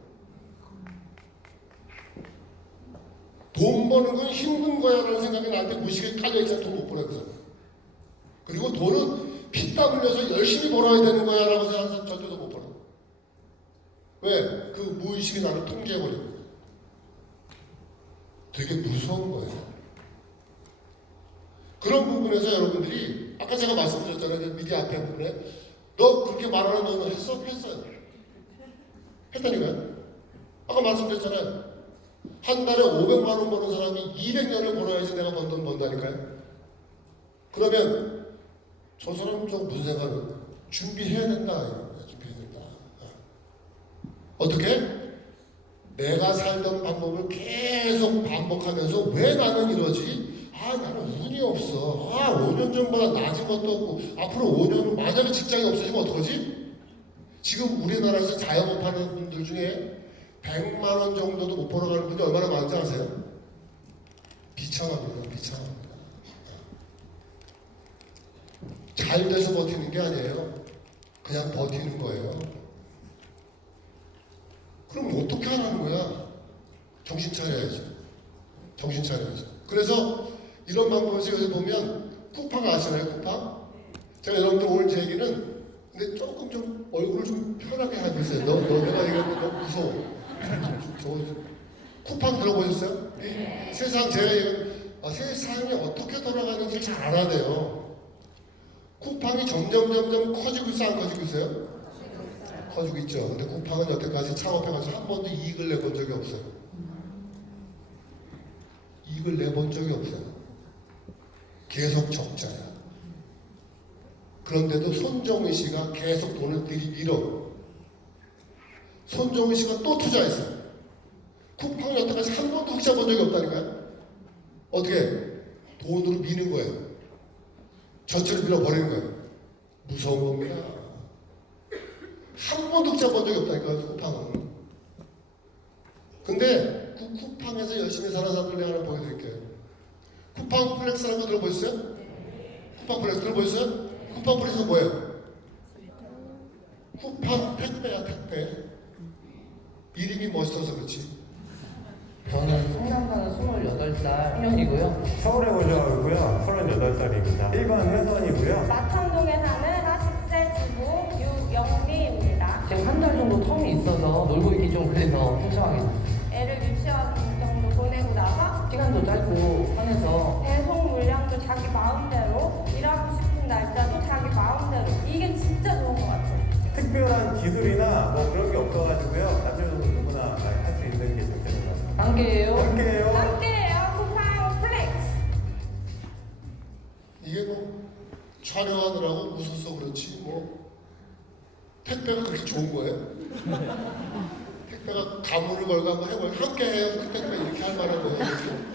돈 버는 건 힘든 거야 라는 생각이 나한테 무의식에 깔려있잖아. 돈 못 버는 거잖아. 그리고 돈은 피땀 흘려서 열심히 벌어야 되는 거야 라고 생각해서 절대로 못 벌어. 왜? 그 무의식이 나를 통제해버리는 거야. 되게 무서운 거예요. 그런 부분에서 여러분들이 아까 제가 말씀드렸잖아요. 미디어 앞에 부분에 너 그렇게 말하는 너 했어? 했어요. 했다니까요. 아까 말씀드렸잖아요. 한 달에 500만 원 버는 사람이 200년을 벌어야지 내가 번 돈 번다니까요. 그러면 저 사람은 저 무슨 생각은 준비해야 된다. 준비해야 된다. 어떻게? 내가 살던 방법을 계속 반복하면서 왜 나는 이러지? 나는 운이 없어. 5년 전보다 나아진 것도 없고 앞으로 5년은 만약에 직장이 없어지면 어떡하지? 지금 우리나라에서 자영업하는 분들 중에 100만 원 정도도 못 벌어가는 분이 얼마나 많은지 아세요? 비참합니다. 비참합니다. 잘 돼서 버티는 게 아니에요. 그냥 버티는 거예요. 그럼 어떻게 하라는 거야? 정신 차려야지. 정신 차려야지. 그래서 이런 방법에서 여기 보면 쿠팡 아시나요? 쿠팡? 제가 여러분들 오늘 제 얘기는 근데 조금 좀 얼굴을 좀 편하게 해주세요. 내가 얘기하는 거 너무 무서워. 쿠팡 들어보셨어요? 네. 세상 제가 얘기하는 세상이 어떻게 돌아가는지 잘 알아야 돼요. 쿠팡이 점점 커지고 있어 안 커지고 있어요? 커지고 있죠. 근데 쿠팡은 여태까지 창업해가지고 한 번도 이익을 내본 적이 없어요. 이익을 내본 적이 없어요. 계속 적자야. 그런데도 손정희 씨가 계속 돈을 들이밀어. 손정희 씨가 또 투자했어. 쿠팡은 여태까지 한 번도 흑자 본 적이 없다니까요. 어떻게? 돈으로 미는 거예요. 전체를 밀어버리는 거예요. 무서운 겁니다. 한 번도 흑자 본 적이 없다니까요. 쿠팡은. 근데 그 쿠팡에서 열심히 사는 사람들 내가 하나 보여드릴게요. 쿠팡 플렉스라는 거 들어보셨어요? 쿠팡 플렉스 들어보셨어요? 쿠팡 플렉스는 뭐예요? 쿠팡 택배야 택배. 이름이 멋있어서 그렇지. 저는 성남 사는 28살 청년이고요. 서울에 거주하고요. 38살입니다. 일반 회선이고요. 마천동에 사는 40세 주부 유영미입니다. 지금 한 달 정도 텀이 있어서 놀고 있기 좀 그래서 신청하게 됐어요. 애를 유치원 정도 보내고 나서 시간도 짧고 편해서 배송 물량도 자기 마음대로 일하고 싶은 날짜도 자기 마음대로 이게 진짜 좋은 것 같아요. 특별한 기술이나 뭐 그런 게 없어가지고요. 남자도 누구나 할 수 있는 게 좋겠는 것 같습니다. 함께해요. 함께해요. 함께해요. 쿠팡 플렉스. 이게 뭐 촬영하느라고 웃어서 그렇지 뭐 택배가 그렇게 좋은 거예요? 택배가 가문을 걸고 한번 해봐요. 함께 해요. 그 택배 이렇게 할 만한 거예요. 이렇게.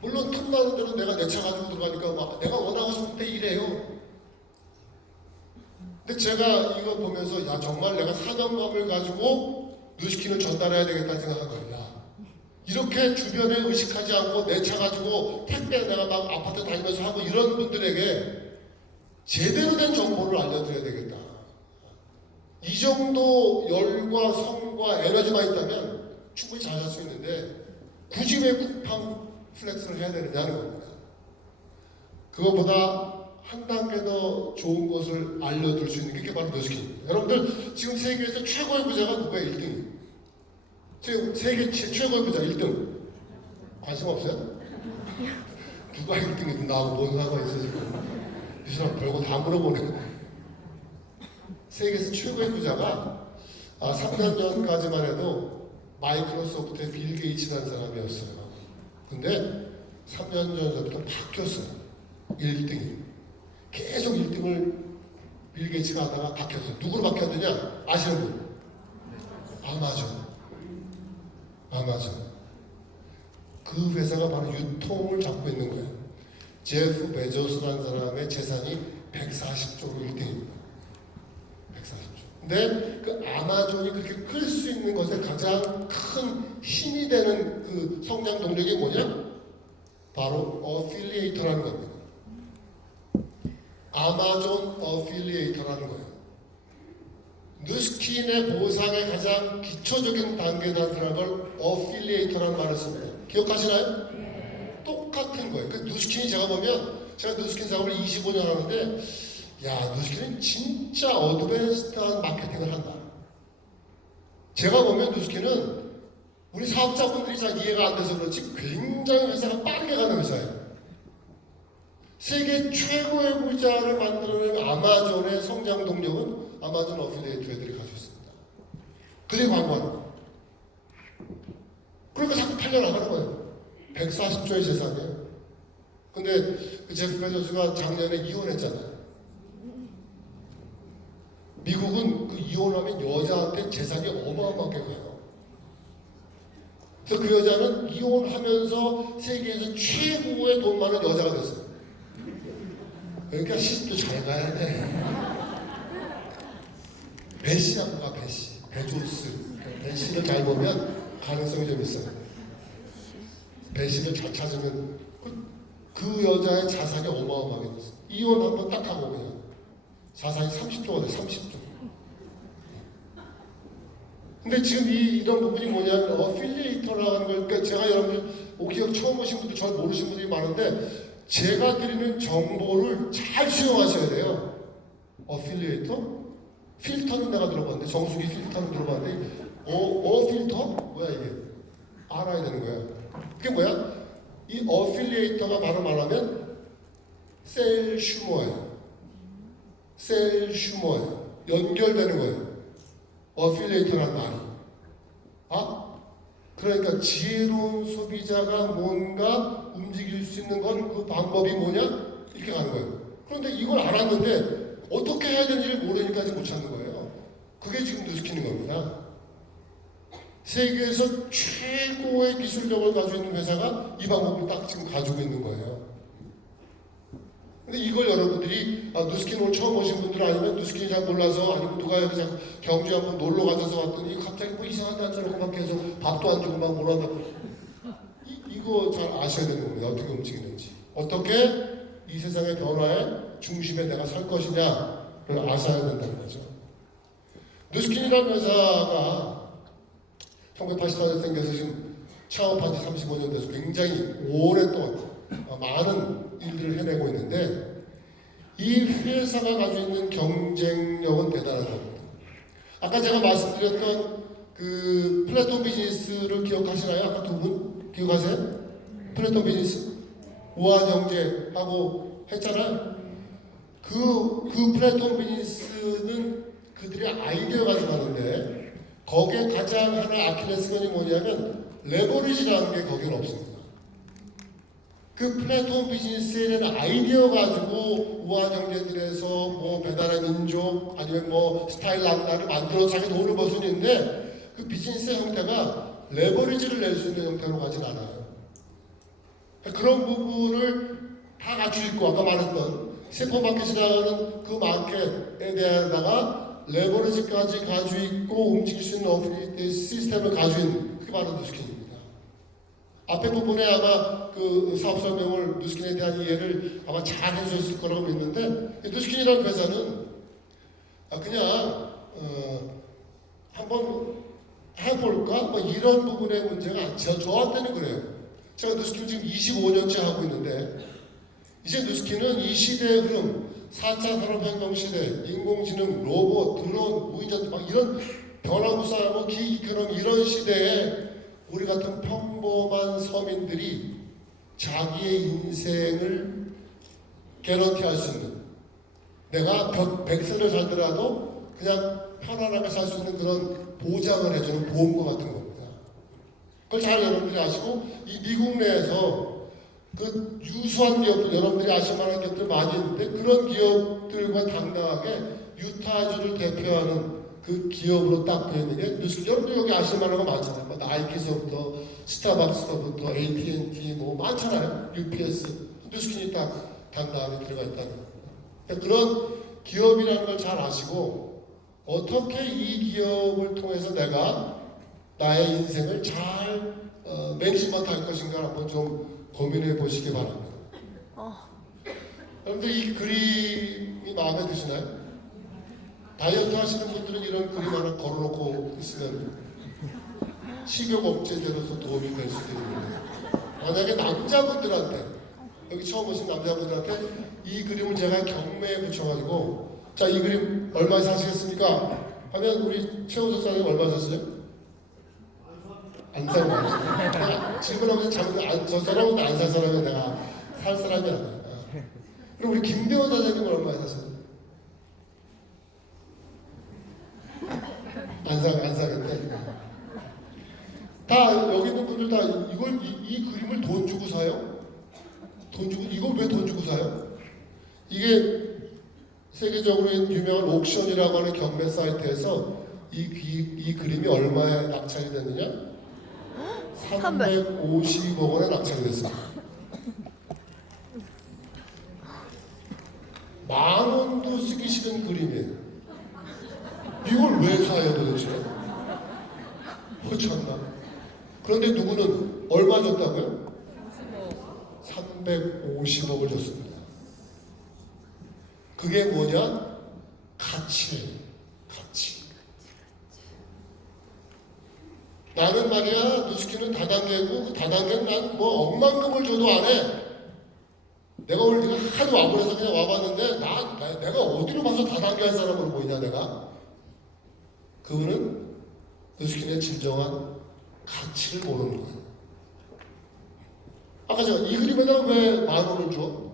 물론 틈나는 대로 내가 내 차 가지고 들어가니까 막 내가 원하고 싶을 때 이래요. 근데 제가 이거 보면서 야 정말 내가 사명감을 가지고 뉴스키는 전달해야 되겠다는 생각한 거예요. 야, 이렇게 주변에 의식하지 않고 내 차 가지고 택배 내가 막 아파트 다니면서 하고 이런 분들에게 제대로 된 정보를 알려드려야 되겠다. 이 정도 열과 성과 에너지만 있다면 충분히 잘 할 수 있는데 굳이 왜 쿠팡 플렉스를 해야 되느냐는 겁니다. 그것보다 한 단계 더 좋은 것을 알려줄 수 있는 게 바로 뉴스키입니다. 여러분들 지금 세계에서 최고의 부자가 누구예요? 1등. 지금 세계 최고의 부자 1등. 관심 없어요? 누가 1등이든 나하고 뭔 상관이 있어 지금. 이 사람 별거 다 물어보네. 세계에서 최고의 부자가 3년 전까지만 해도 마이크로소프트의 빌 게이츠라는 사람이었어요. 근데 3년 전부터 바뀌었어요. 1등이. 계속 1등을 빌 게이츠가 하다가 바뀌었어요. 누구로 바뀌었느냐? 아시는 분? 아마존. 그 회사가 바로 유통을 잡고 있는 거예요. 제프 베조스라는 사람의 재산이 140조로 1등입니다. 140조. 근데 그 아마존이 그렇게 클 수 있는 것에 가장 큰 힘이 되는 그 성장 동력이 뭐냐? 바로 어필리에이터라는 겁니다. 아마존 어필리에이터라는 거예요. 누스킨의 보상의 가장 기초적인 단계에 들어간 걸 어필리에이터라는 말을 씁니다. 기억하시나요? 똑같은 거예요. 그 누스킨이 제가 보면 제가 누스킨 작업을 25년 하는데 야 누스킨은 진짜 어드밴스드한 마케팅을 한다. 제가 보면 누스킨은 우리 사업자분들이 잘 이해가 안 돼서 그렇지 굉장히 회사가 빠르게 가는 회사예요. 세계 최고의 부자를 만들어낸 아마존의 성장 동력은 아마존 어필리에이터 애들이 가지고 있습니다. 그들이 광고하는 거예요. 그러니까 자꾸 팔려나가는 거예요. 140조의 재산이에요. 근데 그 제프 베조스가 작년에 이혼했잖아요. 미국은 그 이혼하면 여자한테 재산이 어마어마하게 가요. 그래서 그 여자는 이혼하면서 세계에서 최고의 돈 많은 여자가 됐어요. 그러니까 시집도 잘 가야 돼. 배씨 한번 가, 배씨. 베조스. 배씨를 잘 보면 가능성이 좀 있어요. 배씨를 잘 찾으면 그 여자의 자산이 어마어마하게 됐어요. 이혼 한번 딱 하고 그냥 자산이 30조가 돼, 30조. 근데 지금 이런 부분이 뭐냐면 어필리에이터라는 걸, 그러니까 제가 여러분들 오기역 처음 오신 분들 잘 모르신 분들이 많은데 제가 드리는 정보를 잘 수용하셔야 돼요. 어필리에이터? 필터는 내가 들어봤는데 정수기 필터는 들어봤는데 필터? 뭐야 이게? 알아야 되는 거야. 그게 뭐야? 이 어필리에이터가 바로 말하면 셀 슈머예요. 연결되는 거예요. 어필리에이터란 말이. 그러니까 지혜로운 소비자가 뭔가 움직일 수 있는 건 그 방법이 뭐냐? 이렇게 가는 거예요. 그런데 이걸 알았는데 어떻게 해야 되는지를 모르니까 지금 못 찾는 거예요. 그게 지금 누스키는 겁니다. 세계에서 최고의 기술력을 가지고 있는 회사가 이 방법을 딱 지금 가지고 있는 거예요. 근데 이걸 여러분들이 누스킨 오늘 처음 오신 분들 아니면 누스킨 잘 몰라서 아니면 누가 여기 경주에 한번 놀러 가셔서 왔더니 갑자기 뭐 이상한 데 앉아놓고 막 계속 밥도 안 주고 막 뭐라고 이거 잘 아셔야 되는 겁니다. 어떻게 움직이는지 어떻게 이 세상의 변화의 중심에 내가 설 것이냐를 아셔야 된다는 거죠. 누스킨이라는 회사가 1984년 생겨서 지금 창업한 지 35년 돼서 굉장히 오랫동안 많은 일들을 해내고 있는데 이 회사가 가지고 있는 경쟁력은 대단한 겁니다. 아까 제가 말씀드렸던 그 플랫폼 비즈니스를 기억하시나요? 아까 두 분 기억하세요? 플랫폼 비즈니스 우한영재하고 했잖아요. 그 플랫폼 비즈니스는 그들의 아이디어 가지고 하는데 거기에 가장 하나 아킬레스건이 뭐냐면 레버리지라는 게 거기는 없습니다. 그 플랫폼 비즈니스에 대한 아이디어 가지고 우한영재들에서 뭐 배달의 민족 아니면 뭐 스타일 라를 만들어서 자기 돈을 벌 수는 있는데 그 비즈니스의 형태가 레버리지를 낼 수 있는 형태로 가진 않아요. 그런 부분을 다 갖추고 있고 아까 말했던 슈퍼마켓이라는 그 마켓에 대해다가 레버리지까지 가지고 있고 움직일 수 있는 어플리케이션 시스템을 가지고 있는 그게 바로 누스킨입니다. 앞에 부분에 아마 그 사업 설명을 누스킨에 대한 이해를 아마 잘 해주셨을 거라고 믿는데 누스킨이라는 회사는 그냥 한번 해볼까? 뭐 이런 부분의 문제가 저한테는 그래요. 제가 누스킨 지금 25년째 하고 있는데 이제 누스킨은 이 시대의 흐름 4차 산업혁명 시대, 인공지능, 로봇, 드론, 무인자들 막 이런 변화무쌍하고 기기이코노미 이런 시대에 우리 같은 평범한 서민들이 자기의 인생을 개런티할 수 있는, 내가 100세를 살더라도 그냥 편안하게 살 수 있는 그런 보장을 해주는 보험과 같은 겁니다. 그걸 잘 여러분들이 아시고, 이 미국 내에서 그 유수한 기업들, 여러분들이 아실 만한 기업들 많이 있는데, 그런 기업들과 당당하게 유타주를 대표하는 그 기업으로 딱 되는 게 뉴스. 여러분들 여기 아실 만한 거 많잖아요. 뭐 나이키서부터 스타벅스서부터 AT&T 뭐 많잖아요. UPS, 뉴스킨이 딱 당당하게 들어가 있다는 거. 그러니까 그런 기업이라는 걸 잘 아시고, 어떻게 이 기업을 통해서 내가 나의 인생을 잘 매니지먼트 할 것인가 한번 좀 고민해 보시기 바랍니다. 여러분들 이 그림이 마음에 드시나요? 다이어트 하시는 분들은 이런 그림 하나 걸어놓고 있으면 식욕 억제제로서 도움이 될 수도 있는데, 만약에 남자분들한테, 여기 처음 오신 남자분들한테 이 그림을 제가 경매에 붙여가지고, 자, 이 그림 얼마에 사시겠습니까? 하면 우리 최우석 사장님 얼마 사시죠? 안 사는 거 아니죠? 질문하면서 저 사람은 안 살 사람은 내가 살 사람이 아니야. 그럼 우리 김대원 사장님은 얼마에 사시나요? 안 사겠네. 다 여기 있는 분들 다 이걸 이 그림을 돈 주고 사요? 돈 주고, 이걸 왜 돈 주고 사요? 이게 세계적으로 유명한 옥션이라고 하는 경매 사이트에서 이 그림이 얼마에 낙찰이 됐느냐? 350억 원에 낙찰이 됐습니다. 10,000원도 쓰기 싫은 그림이에요. 이걸 왜 사요 도대체? 참나. 그런데 누구는 얼마 줬다고요? 350억을 줬습니다. 그게 뭐냐? 가치예요. 가치. 나는 말이야, 누스키는 다단계고, 그 다단계는 난 뭐 억만금을 줘도 안 해. 내가 오늘 네가 하도 와버려서 그냥 와봤는데, 내가 어디로 가서 다단계 할 사람으로 보이냐, 내가? 그분은 누스킨의 진정한 가치를 모르는 거예요. 아까 제가 이 그림에다가 왜 10,000원을 줘?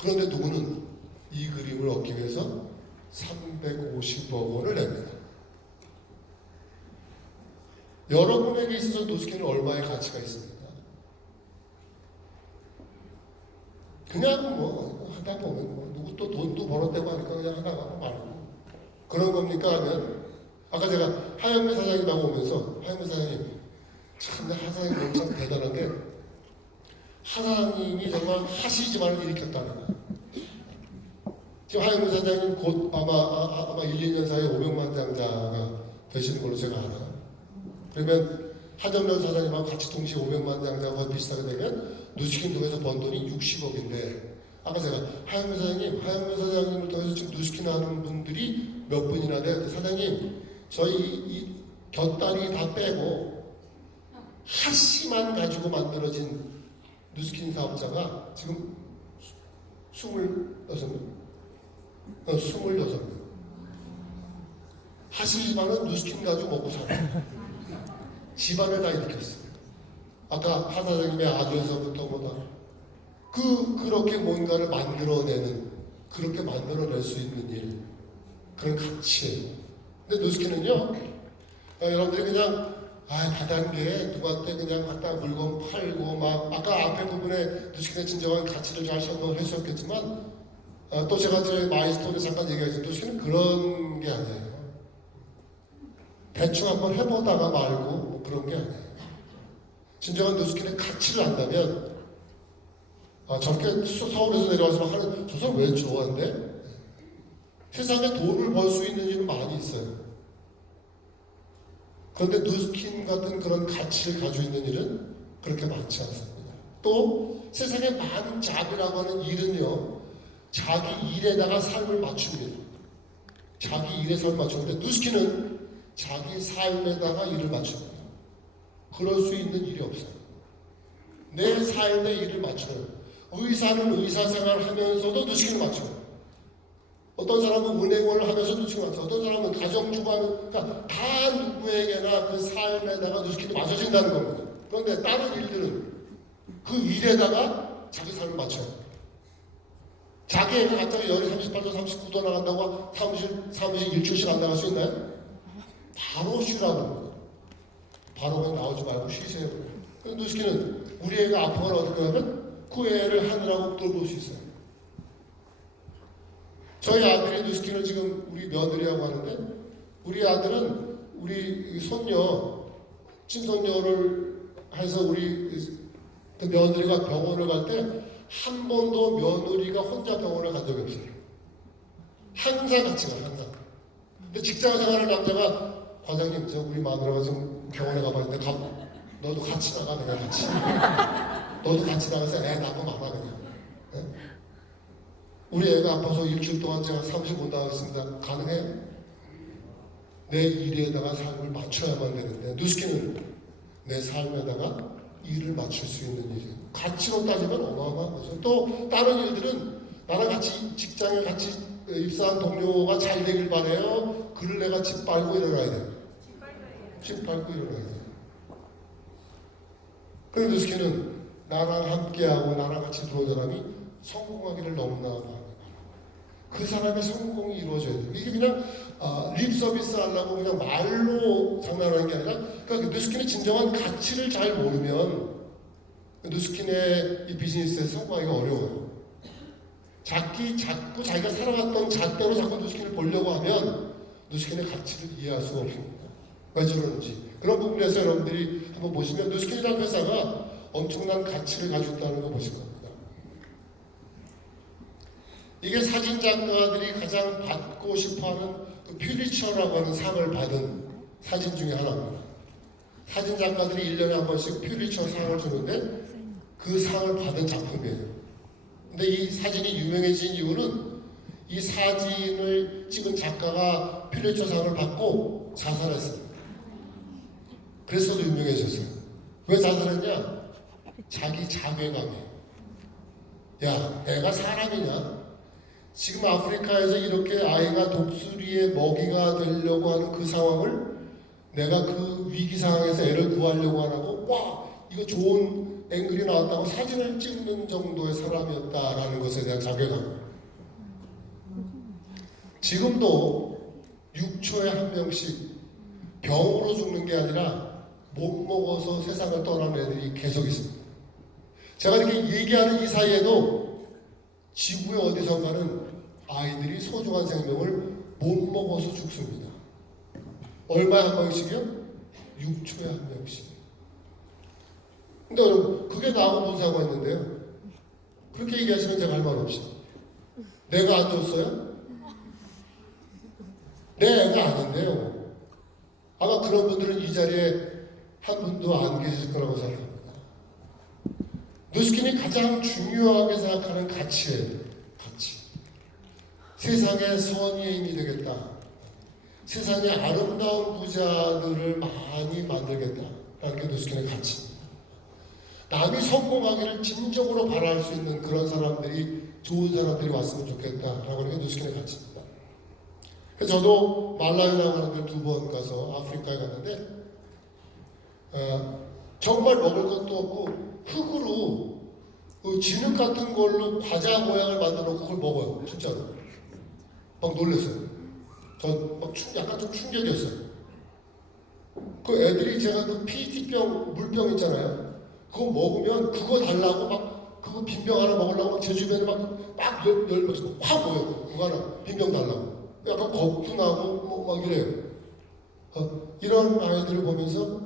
그런데 누구는 이 그림을 얻기 위해서 350억 원을 냅니다. 여러분에게 있어서 누스킨은 얼마의 가치가 있습니까? 그냥 뭐 하다 보면 뭐 누구 또 돈도 벌었다고 하니까 그냥 하다가 말고 그런 겁니까? 하면 아까 제가 하영민 사장님하고 오면서 하영민 사장님 참 하사장님 너무 참 대단한 게 하사장님이 정말 하시지만을 일으켰다는 거예요. 지금 하영민 사장님 곧 아마 1, 2년 사이에 500만 장자가 되시는 걸로 제가 알아요. 그러면 하정렬 사장님하고 같이 동시에 500만 장자가 거의 비슷하게 되면 누스킨 통해서 번 돈이 60억인데 아까 제가 하영민 사장님을 통해서 지금 누스킨 하는 분들이 몇 분이나 돼요. 사장님 저희 이 곁다리 다 빼고 하씨만 가지고 만들어진 누스킨 사업자가 지금 26명. 26명. 하씨 집안은 누스킨 가지고 먹고 살아요. 집안을 다 일으켰어요. 아까 하 사장님의 아들에서부터 뭐다. 그렇게 뭔가를 만들어내는, 그렇게 만들어낼 수 있는 일, 그런 가치예요. 근데 누스킨은요, 여러분들이 그냥 다단계에 누구한테 그냥 갖다 물건 팔고 막 아까 앞에 부분에 누스킨의 진정한 가치를 잘 설명하셨겠지만 또 제가 제 마이스톤에 잠깐 얘기하겠지만 누스킨은 그런 게 아니에요. 대충 한번 해보다가 말고 뭐 그런 게 아니에요. 진정한 누스킨의 가치를 안다면 저렇게 서울에서 내려와서 하는 저 사람 왜 좋아한대? 세상에 돈을 벌 수 있는 일은 많이 있어요. 그런데 누스킨 같은 그런 가치를 가지고 있는 일은 그렇게 많지 않습니다. 또 세상에 많은 잡이라고 하는 일은요, 자기 일에다가 삶을 맞춥니다. 자기 일에 삶을 맞추는데 누스킨은 자기 삶에다가 일을 맞춥니다. 그럴 수 있는 일이 없어요. 내 삶에 일을 맞춰요. 의사는 의사 생활을 하면서도 누스킨을 맞춰요. 어떤 사람은 은행원을 하면서 누스킨을 맞춰요. 어떤 사람은 가정주부하면, 그러니까 다 누구에게나 그 삶에다가 누스킨이 맞춰진다는 겁니다. 그런데 다른 일들은 그 일에다가 자기 삶을 맞춰요. 자기 애가 갑자기 열이 38도, 39도 나간다고 사무실 일주일씩 안 나갈 수 있나요? 바로 쉬라고 합니다. 바로 그냥 나오지 말고 쉬세요. 근데 누스키는 우리 애가 아프거나 어떻게 하면 그 애를 하느라고 돌볼 수 있어요. 저희 아들이 누스키는 지금 우리 며느리라고 하는데 우리 아들은 우리 손녀, 친손녀를 해서 우리 그 며느리가 병원을 갈 때 한 번도 며느리가 혼자 병원을 간 적이 없어요. 항상 같이 가요, 항상. 근데 직장 생활하는 남자가 과장님, 저 우리 마누라가 지금 병원에 가봤는데 너도 같이 나가 그냥 같이. 너도 같이 나가서 애 낳고 말아 그냥. 네? 우리 애가 아파서 일주일 동안 제가 사무실 못 나가겠습니다. 가능해요? 내 일에다가 삶을 맞춰야만 되는데 누스키는 내 삶에다가 일을 맞출 수 있는 일이에요. 가치로 따지면 어마어마한 거죠. 또 다른 일들은 나랑 같이 직장에 같이 입사한 동료가 잘 되길 바래요. 그를 내가 집 빨고 일어나야 돼요. 집 빨고 일어나야 돼요. 그런데 누스키는 나랑 함께하고 나랑 같이 들어온 사람이 성공하기를 너무나 바랍니다. 그 사람의 성공이 이루어져야 돼요. 이게 그냥 립 서비스 하려고 그냥 말로 장난하는 게 아니라 그러니까 누스킨의 진정한 가치를 잘 모르면 누스킨의 이 비즈니스에 성공하기가 어려워요. 자꾸 자기가 살아갔던 잣대로 자꾸 누스킨을 보려고 하면 누스킨의 가치를 이해할 수가 없습니다. 왜 저러는지 그런 부분에서 여러분들이 한번 보시면 누스킨이라는 회사가 엄청난 가치를 가지고 있다는 거 보실 겁니다. 이게 사진 작가들이 가장 받고 싶어하는 그 퓰리처라고 하는 상을 받은 사진 중에 하나입니다. 사진 작가들이 1년에 한 번씩 퓰리처 상을 주는데 그 상을 받은 작품이에요. 근데 이 사진이 유명해진 이유는 이 사진을 찍은 작가가 퓰리처 상을 받고 자살했어요. 그래서도 유명해졌어요. 왜 자살했냐? 자기 자괴감이. 야, 내가 사람이냐? 지금 아프리카에서 이렇게 아이가 독수리의 먹이가 되려고 하는 그 상황을 내가 그 위기 상황에서 애를 구하려고 안 하고 와 이거 좋은 앵글이 나왔다고 사진을 찍는 정도의 사람이었다라는 것에 대한 자괴감. 지금도 6초에 한 명씩 병으로 죽는 게 아니라 못 먹어서 세상을 떠나는 애들이 계속 있습니다. 제가 이렇게 얘기하는 이 사이에도 지구의 어디선가는 아이들이 소중한 생명을 못 먹어서 죽습니다. 얼마에 한 명씩이요? 6초에 한 명씩. 근데 여러분, 그게 나하고 무슨 상관있는데요? 그렇게 얘기하시면 제가 할 말 없이. 내가 안 줬어요? 내 애가 아닌데요. 아마 그런 분들은 이 자리에 한 분도 안 계실 거라고 생각합니다. 누스킨이 가장 중요하게 생각하는 가치예요. 가치. 세상의 선의의 힘이 되겠다. 세상의 아름다운 부자들을 많이 만들겠다라는 게 누스킨의 가치입니다. 남이 성공하기를 진정으로 바랄 수 있는 그런 사람들이 좋은 사람들이 왔으면 좋겠다라고 하는 게 누스킨의 가치입니다. 그래서 저도 말라위라고 하는 데 2번 가서 아프리카에 갔는데 정말 먹을 것도 없고 흙으로 그 진흙 같은 걸로 과자 모양을 만들어 놓고 그걸 먹어요. 진짜로. 막 놀랐어요. 막 약간 좀 충격이었어요. 그 애들이 제가 그 PET병, 물병 있잖아요. 그거 먹으면 그거 달라고 막 그거 빈병 하나 먹으려고 제 주변에 막 열면서 확 모여요. 그거 하나 빈병 달라고. 약간 겁도 나고 막 이래요. 이런 아이들을 보면서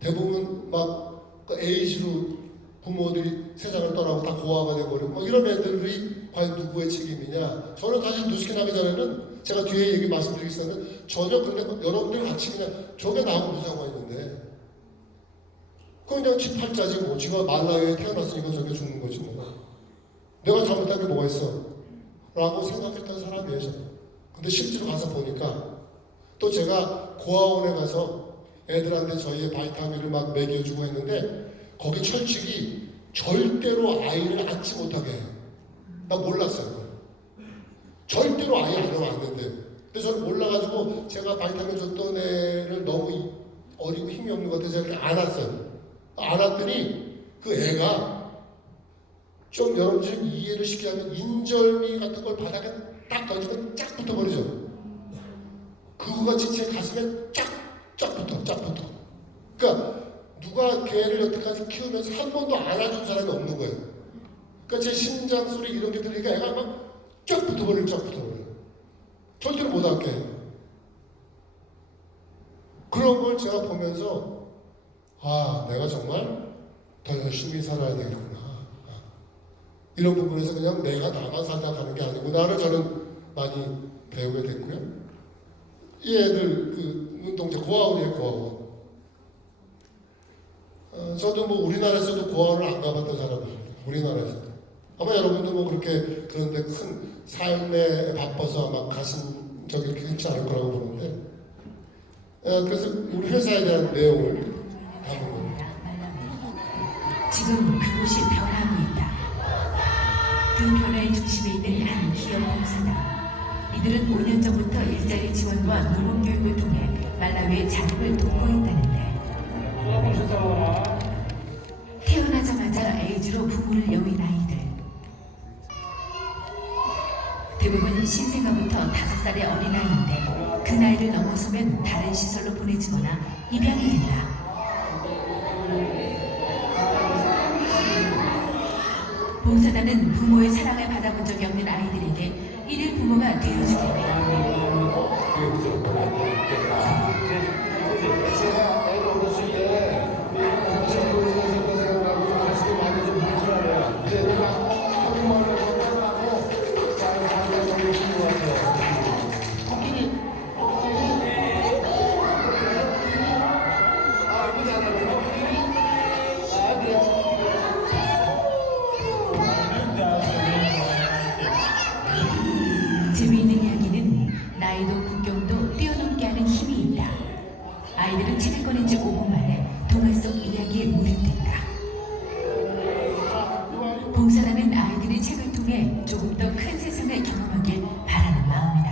대부분 막 그 에이즈로 부모들이 세상을 떠나고 다 고아가 돼버리고 이런 애들이 과연 누구의 책임이냐. 저는 사실 누스킨 하기 전에는 제가 뒤에 얘기 말씀드리겠었는데 전혀 근데 여러분들 같이 그냥 저게 나하고 무슨 상관이 있는데 그건 그냥 지 팔자지 뭐. 지가 말라위에 태어났으니까 저게 죽는 거지 뭐. 내가 잘못한 게 뭐가 있어 라고 생각했던 사람이에요 저는. 근데 실제로 가서 보니까 또 제가 고아원에 가서 애들한테 저희의 바이타민을 막 먹여주고 했는데 거기 철칙이 절대로 아이를 낳지 못하게 해요. 나 몰랐어요. 절대로 아이 안 하면 안 된대요. 근데 저는 몰라가지고 제가 바이타민 줬던 애를 너무 어리고 힘이 없는 것 같아서 이렇게 안았어요. 알았더니 그 애가 좀 여러분들이 이해를 쉽게 하면 인절미 같은 걸 바닥에 딱 던지면 쫙 붙어버리죠. 그거같이 제 가슴에 쫙 붙어. 그러니까 누가 개를 여태까지 키우면서 한 번도 안아준 사람이 없는 거예요. 그러니까 제 심장 소리 이런 게 들리니까 애가 막 쫙 붙어버려요. 절대로 못 앉게 해요. 그런 걸 제가 보면서 아, 내가 정말 더 열심히 살아야 되겠구나. 이런 부분에서 그냥 내가 나만 살다 가는 게 아니구나를 저는 많이 배우게 됐고요. 이 애들 그 눈동자 고아원이에요, 고아원. 저도 뭐 우리나라에서도 고아원을 안 가봤던 사람입니다. 우리나라에서도. 아마 여러분도 뭐 그렇게 그런데 큰 삶에 바빠서 아마 가신 적이 그렇지 않을 거라고 보는데, 그래서 우리 회사에 대한 내용을 담은 겁니다. 지금 그곳이 변하고 있다. 그 변화의 중심에 있는 한 기업 공사다. 이들은 5년 전부터 일자리 지원과 노동교육을 통해 말라위의 자립을 돕고 있다는데, 태어나자마자 에이즈로 부모를 여윈 아이들, 대부분 신생아부터 5살의 어린아이인데 그 나이를 넘어서면 다른 시설로 보내지거나 입양이 된다. 봉사단은 부모의 사랑을 받아본 적이 없는 아이들에게 일일 부모가 되어주겠다. 제가 애를 어렸을 때 친구들에서 생각하고 가슴이 많이 좀 불편해요. 근데 내가 한국말을 못하고 잘 가르쳐 주는 것 같아요. 재미있는 이야기는 나이도 국경도 뛰어넘게 하는 힘이 있다. 아이들은 책을 꺼낸 지 5분 만에 동화 속 이야기에 몰입된다. 봉사단은 아이들이 책을 통해 조금 더 큰 세상을 경험하길 바라는 마음이다.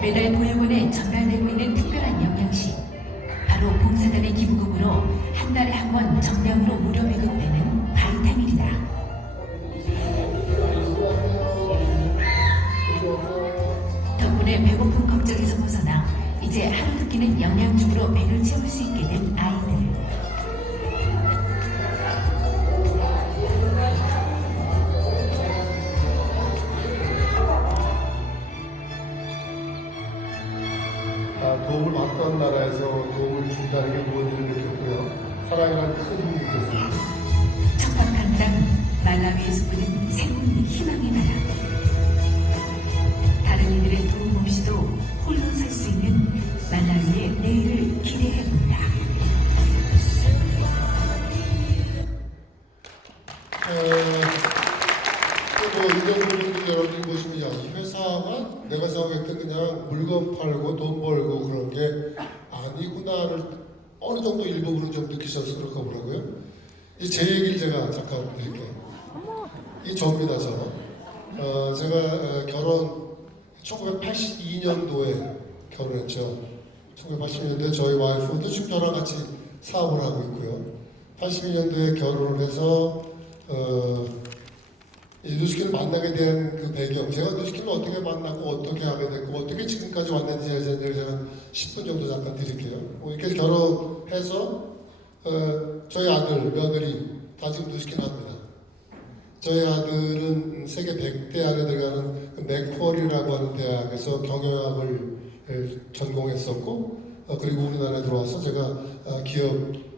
매달 보육원에 전달되고 있는 특별한 영양식, 바로 봉사단의 기부금으로 한 달에 한 번 정량으로 무료 배급되는 바이타민이다. 덕분에 배고픈 걱정에서 벗어나 이제 하루 두 끼는 영양죽으로 배를 채울 수 있게 된 아이들. 도움을 받던 나라에서 도움을 준다는 게 무엇인지 느꼈고요. 사랑이란 큰 힘이 됐습니다. 척박한 땅 말라위에서 부는 새로운 희망의 나라. 다른 이들의 도움 없이도 홀로 살 수 있는 말라위의 내일을 기대해본다. 뭐 이런 부분들 여러분들이 보시면 야, 이 회사가 내가 생각할 때 그냥 물건 팔고 돈 벌고 그런 게 아니구나를 어느 정도 일부분은 좀 느끼셔서 그럴 거라고요. 제 얘기를 제가 잠깐 드릴게요. 이 저입니다, 저. 제가 결혼 1982년도에 결혼했죠. 1982년도에 저희 와이프도 지금 저랑 같이 사업을 하고 있고요. 82년도에 결혼을 해서 이 누스킨을 만나게 된 그 배경, 제가 누스킨을 어떻게 만났고 어떻게 하게 됐고 어떻게 지금까지 왔는지에 대해서 제가 10분 정도 잠깐 드릴게요. 이렇게 결혼해서 저희 아들, 며느리 다 지금 누스킨 합니다. 저희 아들은 세계 100대 안에 들어가는 맥쿼리라고 하는 대학에서 경영학을 전공했었고, 그리고 우리나라에 들어와서 제가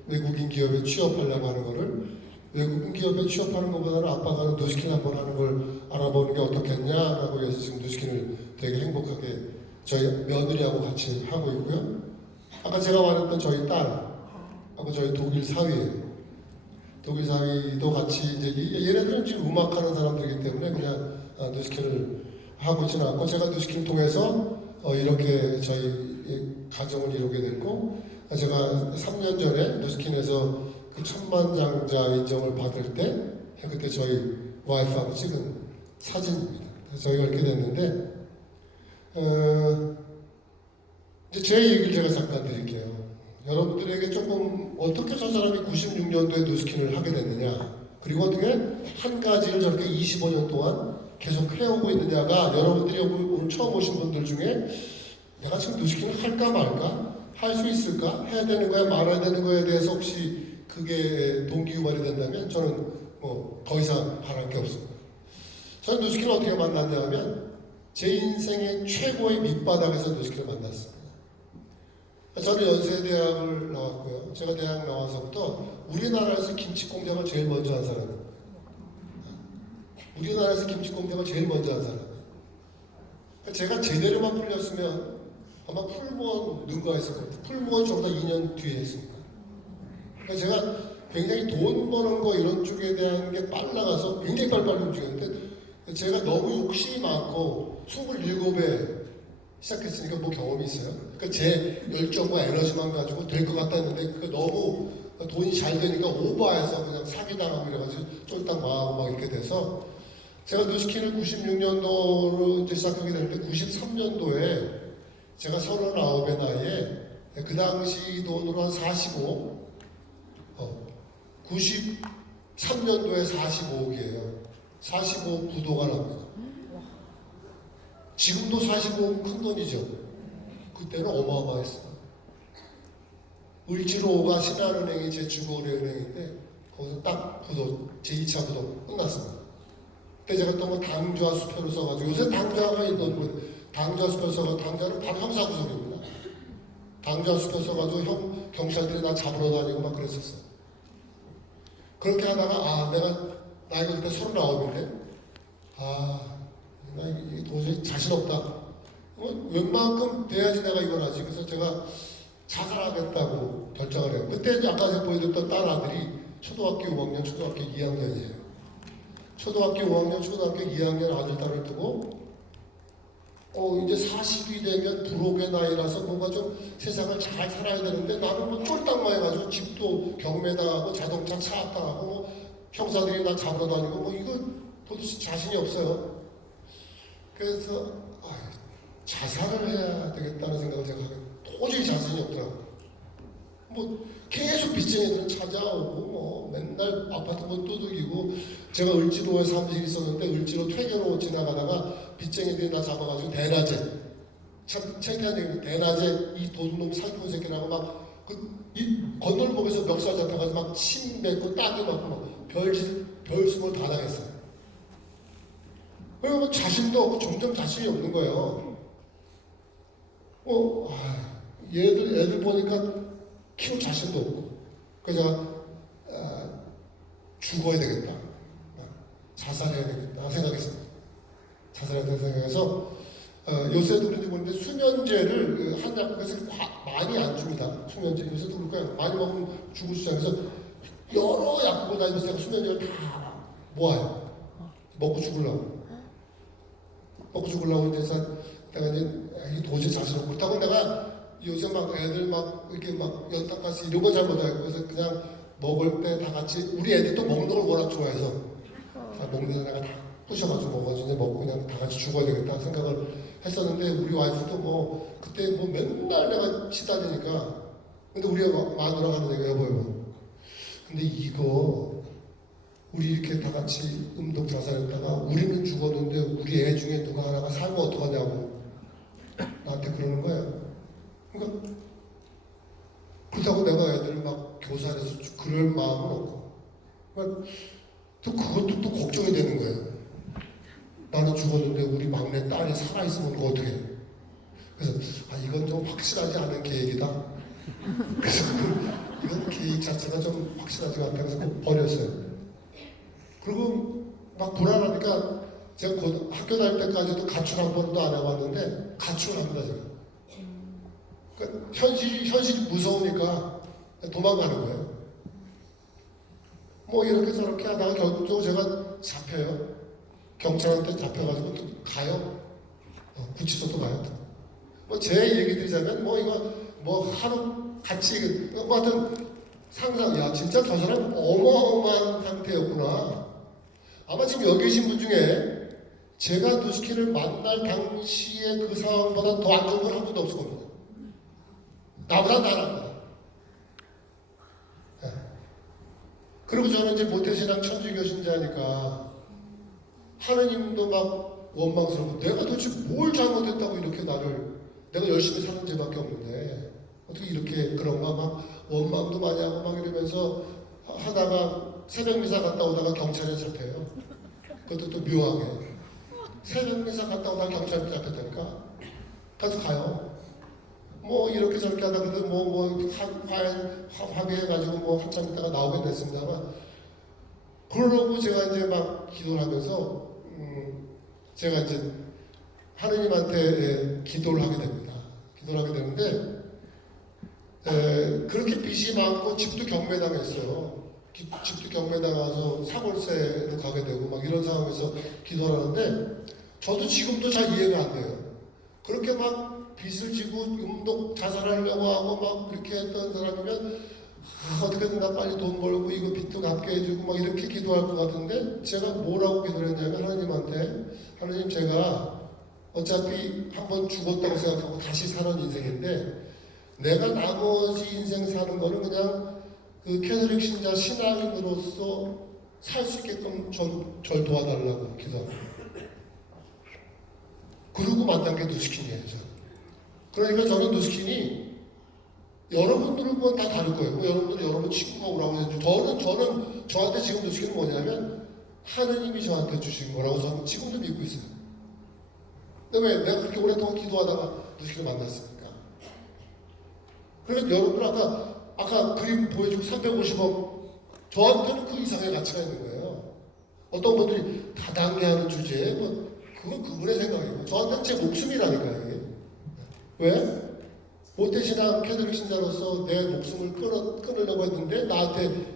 외국인 기업에 취업하려고 하는 거를, 외국인 기업에 취업하는 것보다는 아빠가 누스킨 한번 하는 걸 알아보는 게 어떻겠냐라고 해서 지금 누스킨을 되게 행복하게 저희 며느리하고 같이 하고 있고요. 아까 제가 말했던 저희 딸하고 저희 독일 사위예요. 독일 사위도 같이 이제 얘네들은 지금 음악하는 사람들이기 때문에 그냥 누스킨을 하고 있지는 않고, 제가 누스킨을 통해서 이렇게 저희 가정을 이루게 됐고, 제가 3년 전에 누스킨에서 그 천만장자 인정을 받을 때 그때 저희 와이프하고 찍은 사진입니다. 그래서 저희가 이렇게 됐는데, 이제 제 얘기를 제가 잠깐 드릴게요. 여러분들에게 조금 어떻게 저 사람이 96년도에 누스킨을 하게 됐느냐, 그리고 어떻게 한 가지를 저렇게 25년 동안 계속 해오고 있느냐가 여러분들이 오늘 처음 오신 분들 중에 내가 지금 누스킨을 할까 말까, 할 수 있을까, 해야 되는 거야 말아야 되는 거에 대해서 혹시 그게 동기유발이 된다면 저는 뭐 더 이상 바랄 게 없습니다. 저는 누스킨을 어떻게 만났냐면 제 인생의 최고의 밑바닥에서 누스킨을 만났습니다. 저는 연세대학을 나왔고요. 제가 대학 나와서부터 우리나라에서 김치 공장을 제일 먼저 한 사람입니다. 우리나라에서 김치 공장을 제일 먼저 한 사람이에요. 제가 제대로만 풀렸으면 아마 풀무원 능가했을 겁니다. 풀무원 저보다 2년 뒤에 했습니다. 그러니까 제가 굉장히 돈 버는 거 이런 쪽에 대한 게 빨라가서 굉장히 빨리빨리 움직였는데 제가 너무 욕심이 많고 27에 시작했으니까 뭐 경험이 있어요. 그러니까 제 열정과 에너지만 가지고 될 것 같다 했는데 그 너무 돈이 잘 되니까 오버해서 그냥 사기당하고 이래가지고 쫄딱 망하고 막 이렇게 돼서 제가 누스킨을 96년도로 이제 시작하게 되는데 93년도에 제가 39의 나이에 그 당시 돈으로 한 45, 93년도에 45억이에요. 45억 부도가 납니다. 지금도 45억 큰 돈이죠. 그때는 어마어마했어요. 을지로가 신한은행이 제 주거은행인데 거기서 딱 부도, 제2차 부도 끝났습니다. 그때 제가 또 뭐 당좌 수표를 써가지고 요새 당좌가 있던 분 당좌 수표 써가지고 당좌는 바로 형사구속입니다. 당좌 수표 써가지고 경찰들이 나 잡으러 다니고 막 그랬었어요. 그렇게 하다가 내가 나이가 그때 39인데 나 이게 도저히 자신 없다. 웬만큼 돼야지 내가 이걸 하지. 그래서 제가 자살하겠다고 결정을 해요. 그때 이제 아까 제가 보여드렸던 딸 아들이 초등학교 5학년, 초등학교 2학년이에요. 초등학교 5학년, 초등학교 2학년 아들, 딸을 두고 이제 40이 되면 불혹의 나이라서 뭔가 좀 세상을 잘 살아야 되는데 나는 뭐 쫄딱만 해가지고 집도 경매당하고 자동차 차압당하고 뭐 형사들이 나 잡으러 다니고 뭐 이거 도대체 자신이 없어요. 그래서 자살을 해야 되겠다는 생각을 제가 하게 도저히 자신이 없더라고요. 뭐 계속 빚쟁이들은 찾아오고 뭐 맨날 아파트 뭐 두들기고 제가 을지로에 사무실이 있었는데 을지로 퇴계로 지나가다가 빚쟁이들이 나 잡아가지고 대낮에 참 창피한 얘기인데 대낮에 이 도둑놈 사기꾼 새끼라고 막 이 건널목에서 멱살 잡혀가지고 막 침 뱉고 따기 맞고 막 별수를 다 당했어요. 그리고 자신도 없고 점점 자신이 없는 거예요. 애들 보니까 키울 자신도 없고. 그래서 죽어야 되겠다. 자살해야 되겠다 생각했습니다. 자살해야 되겠다 생각해서 요새도 그런지 모르는데 수면제를 한 약국에서 많이 안 줍니다. 수면제 요새도 그럴 거예요. 많이 먹으면 죽을 수 있어서 여러 약국을 다니면서 제가 수면제를 다 모아요. 먹고 죽으려고 이제 내가 이제 도저히 자신 없고 그렇다고 내가 요새 막 애들 막 이렇게 막 연탄가스 이런 거 잘 못하고 그래서 그냥 먹을 때 다 같이 우리 애들도 먹는 걸 워낙 좋아해서 다 먹는 데 내가 다 부셔가지고 먹어가지고 먹고 그냥 다 같이 죽어야 되겠다 생각을 했었는데 우리 와이프도 뭐 그때 뭐 맨날 내가 시다니니까 근데 우리 마누라가 하는 얘기가 여보 근데 이거 우리 이렇게 다 같이 음동 자살했다가 우리는 죽었는데 우리 애 중에 누가 하나가 살면 어떡하냐고 나한테 그러는 거예요. 그러니까 그렇다고 내가 애들을 막 교살해서 그럴 마음은 없고 그러니까 또 그것도 또 걱정이 되는 거예요. 나는 죽었는데 우리 막내 딸이 살아있으면 그거 어떻게 해? 그래서 이건 좀 확실하지 않은 계획이다. 그래서 이건 계획 자체가 좀 확실하지가 않다 그래서 버렸어요. 그리고 막 불안하니까 제가 학교 다닐 때까지도 가출 한 번도 안 해봤는데 가출을 합니다 제가. 그러니까 현실이 무서우니까 도망가는 거예요. 뭐 이렇게 저렇게 하다가 결국적으로 제가 잡혀요. 경찰한테 잡혀가지고 또 가요. 구치소도 가요. 뭐 제 얘기 드리자면 뭐 이거 뭐 하루 같이 뭐 하여튼 상상 진짜 저 사람 어마어마한 상태였구나. 아마 지금 여기 계신 분 중에 제가 누스키를 만날 당시의 그 상황보다 더 안 좋은 건 한 번도 없을 겁니다. 나보다 나랍니다. 예. 그리고 저는 이제 모태신앙 천주교 신자니까 하느님도 막 원망스럽고 내가 도대체 뭘 잘못했다고 이렇게 나를 내가 열심히 사는 죄밖에 없는데 어떻게 이렇게 그런가 막 원망도 많이 하고 막 이러면서 하다가 새벽 미사 갔다 오다가 경찰에 잡혀요. 그것도 또 묘하게 새벽 미사 갔다 오다가 경찰에 잡혔다니까 가서 가요. 뭐 이렇게 저렇게 하다 그래도 화해해가지고 뭐 한참 있다가 나오게 됐습니다만 그러고 제가 이제 막 기도를 하면서 제가 이제 하느님한테 기도를 하게 됩니다. 기도를 하게 되는데 그렇게 빚이 많고 집도 경매당했어요. 집도 경매당해서 사골세를 가게 되고 막 이런 상황에서 기도를 하는데 저도 지금도 잘 이해가 안 돼요. 그렇게 막 빚을 지고 음독 자살하려고 하고 막 그렇게 했던 사람이면 어떻게든 나 빨리 돈 벌고 이거 빚도 갚게 해주고 막 이렇게 기도할 것 같은데 제가 뭐라고 기도를 했냐면 하나님한테 하나님 제가 어차피 한번 죽었다고 생각하고 다시 사는 인생인데 내가 나머지 인생 사는 거는 그냥 그 캐톨릭 신자 신앙인으로서 살 수 있게끔 절 도와달라고 기도합니다. 그러고 만난 게 누스킨이에요. 저는. 그러니까 저는 누스킨이 여러분들은 뭐 다 다를 거예요. 뭐 여러분들은 여러분 친구가 오라고 해도 저는 저한테 지금 누스킨은 뭐냐면 하느님이 저한테 주신 거라고 저는 지금도 믿고 있어요. 근데 왜 내가 그렇게 오랫동안 기도하다가 누스킨을 만났습니까? 그러니까 여러분들 아까 그림 보여주고 350억 저한테는 그 이상의 가치가 있는 거예요. 어떤 분들이 다단계하는 주제에 뭐 그건 그분의 생각이고 저한테는 제 목숨이라니까요. 이게. 왜? 모태신앙 캐톨릭 신자로서 내 목숨을 끊으려고 했는데 나한테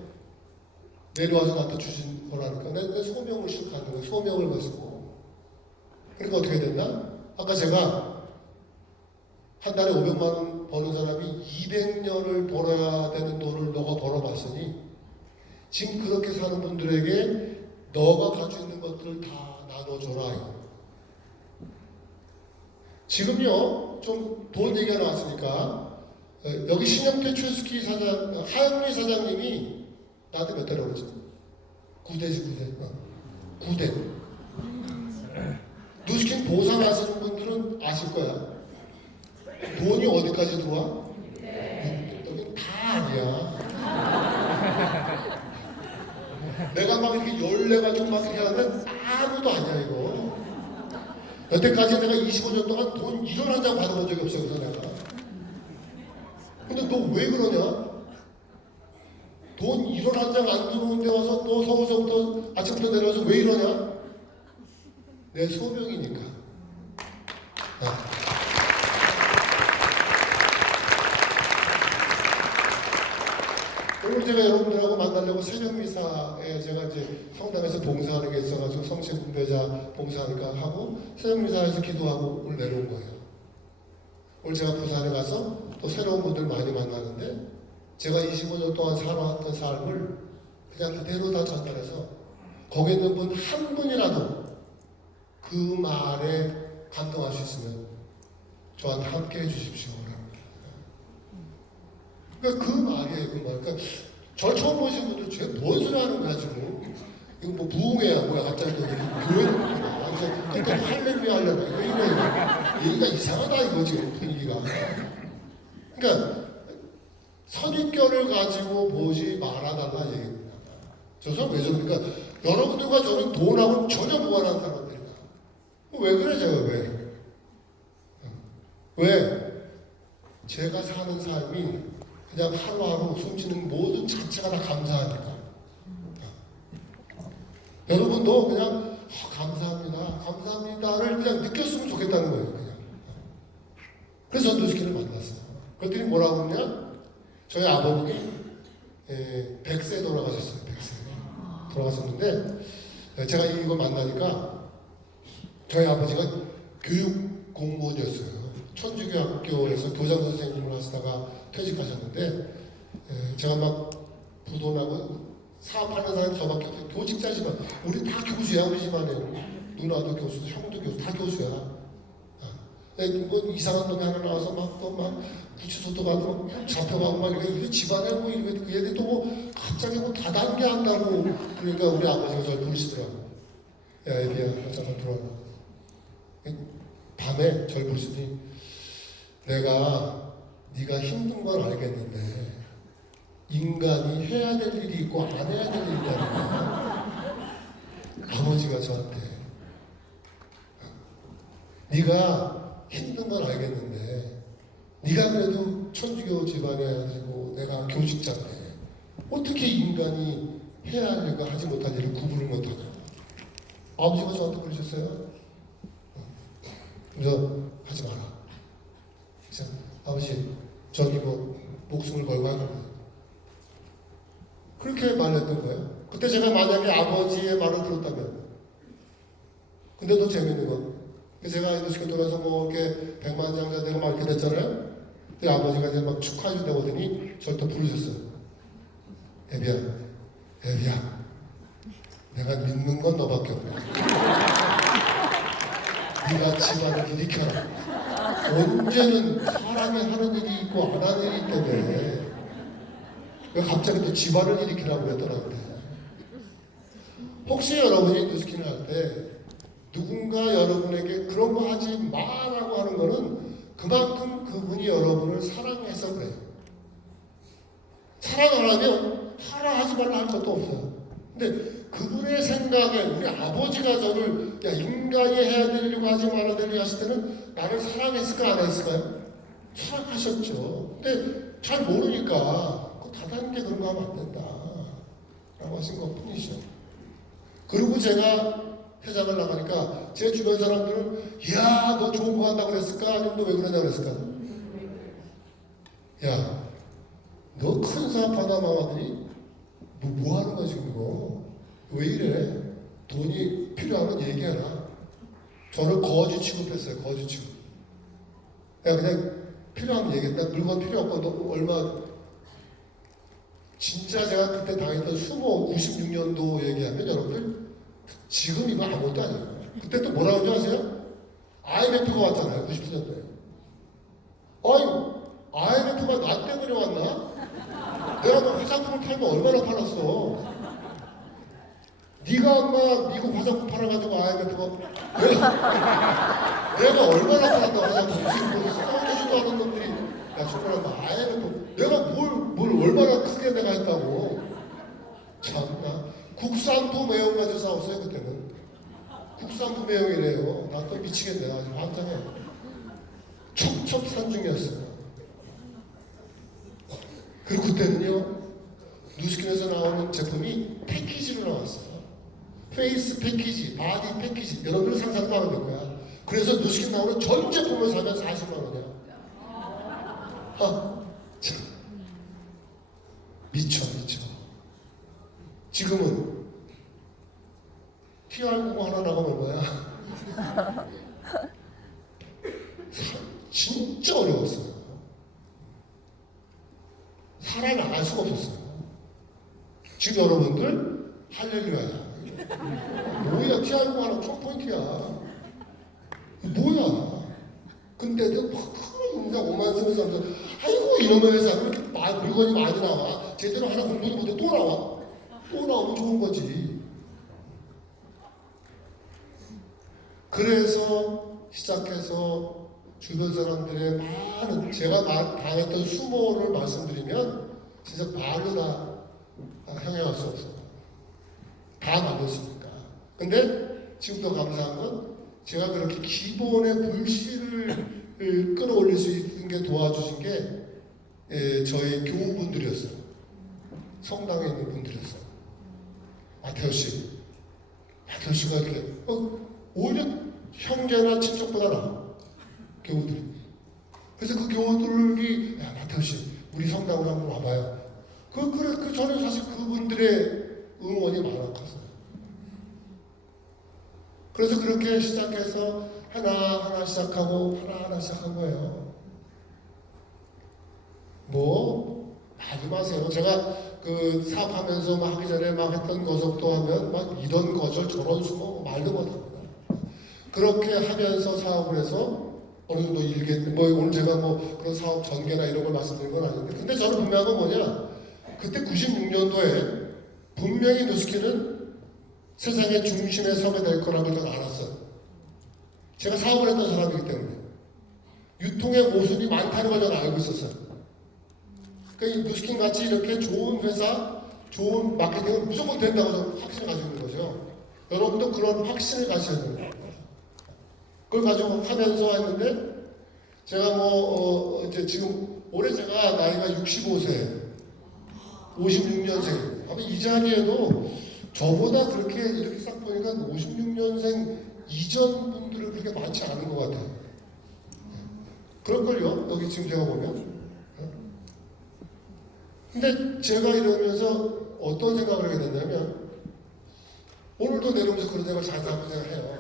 내려와서 나한테 주신 거라니까 내 소명을 실행하는 거예요. 소명을 가지고. 그러니까 어떻게 됐나? 아까 제가 한 달에 500만 원 버는 사람이 200년을 벌어야 되는 돈을 너가 벌어봤으니 지금 그렇게 사는 분들에게 너가 가지고 있는 것들을 다 나눠줘라. 지금요 좀 돈 얘기가 나왔으니까 여기 신영태 최스키 사장 하영리 사장님이 나한테 몇 대라고 그러지? 9대지 9대. 누스킨 보상하시는 분들은 아실 거야. 돈이 어디까지 들어와? 여기 다 아니야. 내가 막 이렇게 열내가지고 막 이렇게 하는데 아무도 아니야 이거. 여태까지 내가 25년 동안 돈 1원 한 장 받아본 적이 없어. 그래서 내가. 근데 너 왜 그러냐? 돈 1원 한 장 안 들어오는데 와서 또 서울서부터 아침부터 내려와서 왜 이러냐? 내 소명이니까. 네. 오늘 제가 여러분들하고 만나려고 새벽미사에 제가 이제 성당에서 봉사하는 게 있어가지고 성신분배자 봉사하니까 하고 새벽미사에서 기도하고 오늘 내려온 거예요. 오늘 제가 부산에 가서 또 새로운 분들 많이 만나는데 제가 25년 동안 살아왔던 삶을 그냥 그대로 다 전달해서 거기 있는 분 한 분이라도 그 말에 감동할 수 있으면 저한테 함께 해주십시오. 그러니까 그 말이에요, 그 말. 그러니까 절 처음 보신 분들 쟤 뭔 소리 하는 거야 지금? 이거 뭐 부흥회야 뭐야 갑자기 또 이렇게 교회를 나와서 그때 할렐루야 하려나 이거 이거 얘기가 이상하다 이거 지금 분위기가. 그러니까 선입견을 가지고 보지 말아달라 얘기입니다. 저 사람 왜 저러니까 여러분들과 저는 돈하고는 전혀 무관한 사람들이다. 왜 그래 제가 왜? 왜? 제가 사는 삶이 그냥 하루하루 숨쉬는 모든 자체가 다 감사하니까. 여러분도 그냥 감사합니다, 감사합니다를 그냥 느꼈으면 좋겠다는 거예요. 그냥. 그래서 누스킨을 만났어요. 그랬더니 뭐라고 그러냐? 저희 아버님이 100세 돌아가셨어요. 100세 돌아가셨는데 제가 이거 만나니까 저희 아버지가 교육 공무원이었어요. 천주교 학교에서 교장 선생님을 하시다가 퇴직하셨는데 제가 막 부도나고 사업하는 사람이 저밖에 없어요. 교직자지만 우리 다 교수야 우리 집안에. 누나도 교수도 형도 교수 다 교수야. 뭐 이상한 놈이 하나 나와서 막 또 막 구치소도 가고 막 잡혀가고 막 이거 집안에 뭐 이거 얘들 또뭐 갑자기 뭐 다단계 한다고 그러니까 우리 아버지가 저를 부르시더라고. 야 애비야 잠깐 들어와. 밤에 저를 부르시더니 내가 네가 힘든 건 알겠는데 인간이 해야 될 일이 있고 안 해야 될 일이 있다는 거야. 아버지가 저한테 네가 힘든 건 알겠는데 네가 그래도 천주교 집안에 가지고 내가 교직자인데 어떻게 인간이 해야 할 일과 하지 못할 일을 구분을 못하냐. 아버지가 저한테 그러셨어요. 그래서 하지 마라. 그래서 아버지 전 이거 목숨을 걸고 할 겁니다. 그렇게 말했던 거예요. 그때 제가 만약에 아버지의 말을 들었다면 근데 더 재밌는 건 제가 인도시교통에서 뭐 이렇게 백만장자 되고 막 이렇게 됐잖아요. 근데 아버지가 이제 막 축하해 준다고 하더니 저를 또 부르셨어요. 애비야 내가 믿는 건 너밖에 없다. 네가 집안을 일으켜라. 언제는 사람이 하는 일이 있고 안 하는 일이 있기 때문에 왜 갑자기 또 집안을 일으키라고 했더라는데 혹시 여러분이 인도스킨을 할 때 누군가 여러분에게 그런 거 하지 마라고 하는 거는 그만큼 그분이 여러분을 사랑해서 그래요. 사랑 안 하면 하라 하지 말라 할 것도 없어요. 근데 그분의 생각에 우리 아버지가 저를 야 인간이 해야 될 일이고 하지 말아야 될 일 하실 때는 나를 사랑했을까 안 했을까요? 사랑하셨죠. 근데 잘 모르니까 그 다단계 그런 거 하면 안 된다 라고 하신 것 뿐이죠. 그리고 제가 회장을 나가니까 제 주변 사람들은 야 너 좋은 거 한다고 그랬을까? 아니면 너 왜 그러냐고 그랬을까? 야 너 큰 사업 하다 나왔더니 뭐 하는 거야 지금 이거? 왜 이래? 돈이 필요하면 얘기해라. 저를 거지 취급했어요. 거지 취급. 야 그냥 필요하면 얘기했다. 물건 필요 없고 너 얼마 진짜 제가 그때 당했던 수모 96년도 얘기하면 여러분들 지금 이거 아무것도 아니에요. 그때 또 뭐라고 하는지 아세요? IMF가 왔잖아요. 97년도에. IMF가 나 때문에 왔나? 내가 그 화장품을 팔면 얼마나 팔았어? 네가 엄마 미국 화장품 팔아가지고 IMF가 내가 얼마나 팔았다 화장품 지금 뭐 써주지도 않은 놈들이 야 정말 IMF 내가 뭘 얼마나 크게 내가 했다고. 참나 국산부 매형 가지고 싸웠어요 그때는. 국산부 매형이래요. 나 또 미치겠네. 아주 환장해. 첩첩산중이었어요. 그리고 그때는요 누스킨에서 나오는 제품이 패키지로 나왔어요. 페이스 패키지, 바디 패키지. 여러분들 상상도 안 할 거야. 그래서 누스킨 나오는 전 제품을 사면 40만 원이야. 참 미쳐. 지금은 TR90 하나 나가면 얼마야? 진짜 어려웠어요. 살아나갈 수가 없었어요. 지금 여러분들 할렐루야야. 뭐야 TR90 하나 첫 포인트야. 뭐야. 근데도 막 큰 인상 5만 쓰는 사람들 아이고 이놈의 회사 그렇게 물건이 많이 나와. 제대로 하나 공부도 못해 또 나와. 또 나오면 좋은 거지. 그래서 시작해서 주변 사람들의 많은 제가 당했던 수모를 말씀드리면 진짜 말로 다 형용할 수 없어요. 다 말렸으니까. 근데 지금도 감사한 건 제가 그렇게 기본의 불씨를 끌어올릴 수 있는 게 도와주신 게 저희 교우분들이었어요. 성당에 있는 분들이었어요. 마테오 씨가 이렇게 오히려 형제나 친척보다 나아. 교우들이. 그래서 그 교우들이 야 마테오 씨 우리 성당으로 한번 와봐요. 저는 사실 그분들의 응원이 많았어요. 그래서 그렇게 시작해서 하나하나 시작하고 하나하나 시작한 거예요. 뭐 하지 마세요. 제가 그 사업하면서 막 하기 전에 막 했던 거석도 하면 막 이런 거절 저런 수고 말도 못합니다. 그렇게 하면서 사업을 해서 어느 정도 일개, 뭐 오늘 제가 뭐 그런 사업 전개나 이런 걸 말씀드린 건 아닌데, 근데 저는 분명한 건 뭐냐, 그때 96년도에 분명히 누스키는 세상의 중심에 서게 될 거라고 저는 알았어요. 제가 사업을 했던 사람이기 때문에 유통의 모순이 많다는 걸 저는 알고 있었어요. 그러니까 이 누스킨 같이 이렇게 좋은 회사, 좋은 마케팅은 무조건 된다고 저는 확신을 가지고 있는 거죠. 여러분도 그런 확신을 가셔야 되는 거예요. 그걸 가지고 하면서 했는데, 제가 이제 지금 올해 제가 나이가 65세, 56년생. 아마 이 자리에도 저보다 그렇게 이렇게 싹 보니까 56년생 이전 분들은 그렇게 많지 않은 것 같아요. 그럴걸요? 여기 지금 제가 보면. 근데 제가 이러면서 어떤 생각을 하게 됐냐면, 오늘도 내려오면서 그런 생각을 자주 하고 생각해요.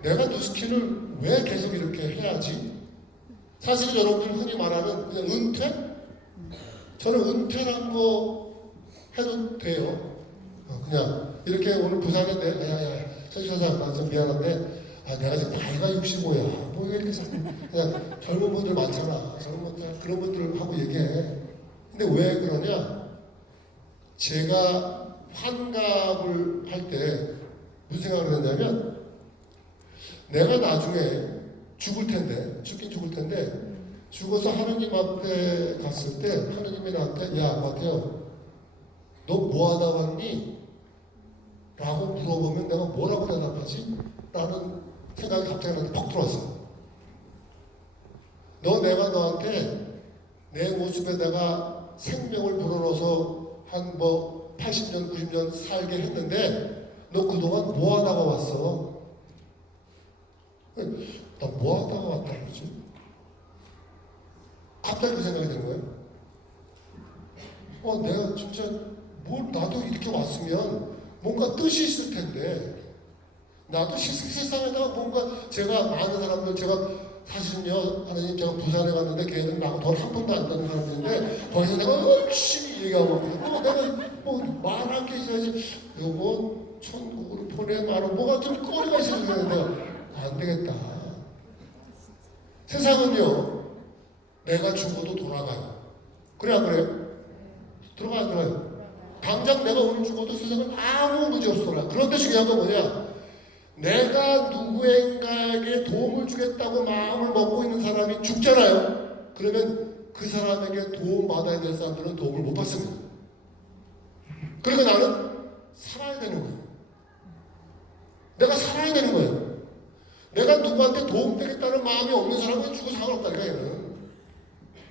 내가 누스키를 왜 계속 이렇게 해야지? 사실 여러분들 흔히 말하는 그냥 은퇴? 저는 은퇴란 거 해도 돼요. 그냥 이렇게 오늘 부산에 야야야 서지사장 나 좀 미안한데 내가 지금 나이가 65야 뭐 이렇게 그냥 젊은 분들 많잖아. 젊은 분들 그런 분들하고 얘기해. 근데 왜 그러냐? 제가 환갑을 할 때 무슨 생각을 했냐면, 내가 나중에 죽을 텐데, 죽긴 죽을 텐데, 죽어서 하느님 앞에 갔을 때 하느님이 나한테 야 마태요, 너 뭐 하다 왔니? 라고 물어보면 내가 뭐라고 대답하지? 라는 생각이 갑자기 나한테 퍽 들어왔어. 내가 너한테 내 모습에 내가 생명을 불어넣어서 한 80년, 90년 살게 했는데 너 그동안 뭐 하다가 왔어? 나 뭐 하다가 왔다 그러지? 갑자기 그 생각이 드는 거예요. 내가 진짜 나도 이렇게 왔으면 뭔가 뜻이 있을 텐데, 나도 세상에다가 뭔가, 제가 많은 사람들, 제가 사실은요, 하나님, 제가 부산에 갔는데 걔는 막 돈 한 푼도 안 받는 사람들인데 거기서 내가 열심히 얘기하고 내가 말할 게 있어야지. 요거 천국으로 보내 말은 뭐가 좀 거리가 있어야 되는데 안 되겠다. 세상은요, 내가 죽어도 돌아가요. 그래 안 그래요? 들어가요. 당장 내가 오늘 죽어도 세상은 아무 문제 없어라. 그런데 중요한 건 뭐냐? 내가 누구인가에게 도움을 주겠다고 마음을 먹고 있는 사람이 죽잖아요. 그러면 그 사람에게 도움 받아야 될 사람들은 도움을 못 받습니다. 그러니까 나는 살아야 되는 거예요. 내가 살아야 되는 거예요. 내가 누구한테 도움되겠다는 마음이 없는 사람은 죽어 상관없다니까, 얘는.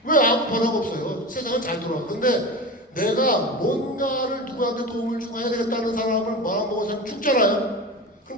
왜 아무 변화가 없어요? 세상은 잘 돌아가. 근데 내가 뭔가를 누구한테 도움을 주고 해야 되겠다는 사람을 마음먹은 사람이 죽잖아요.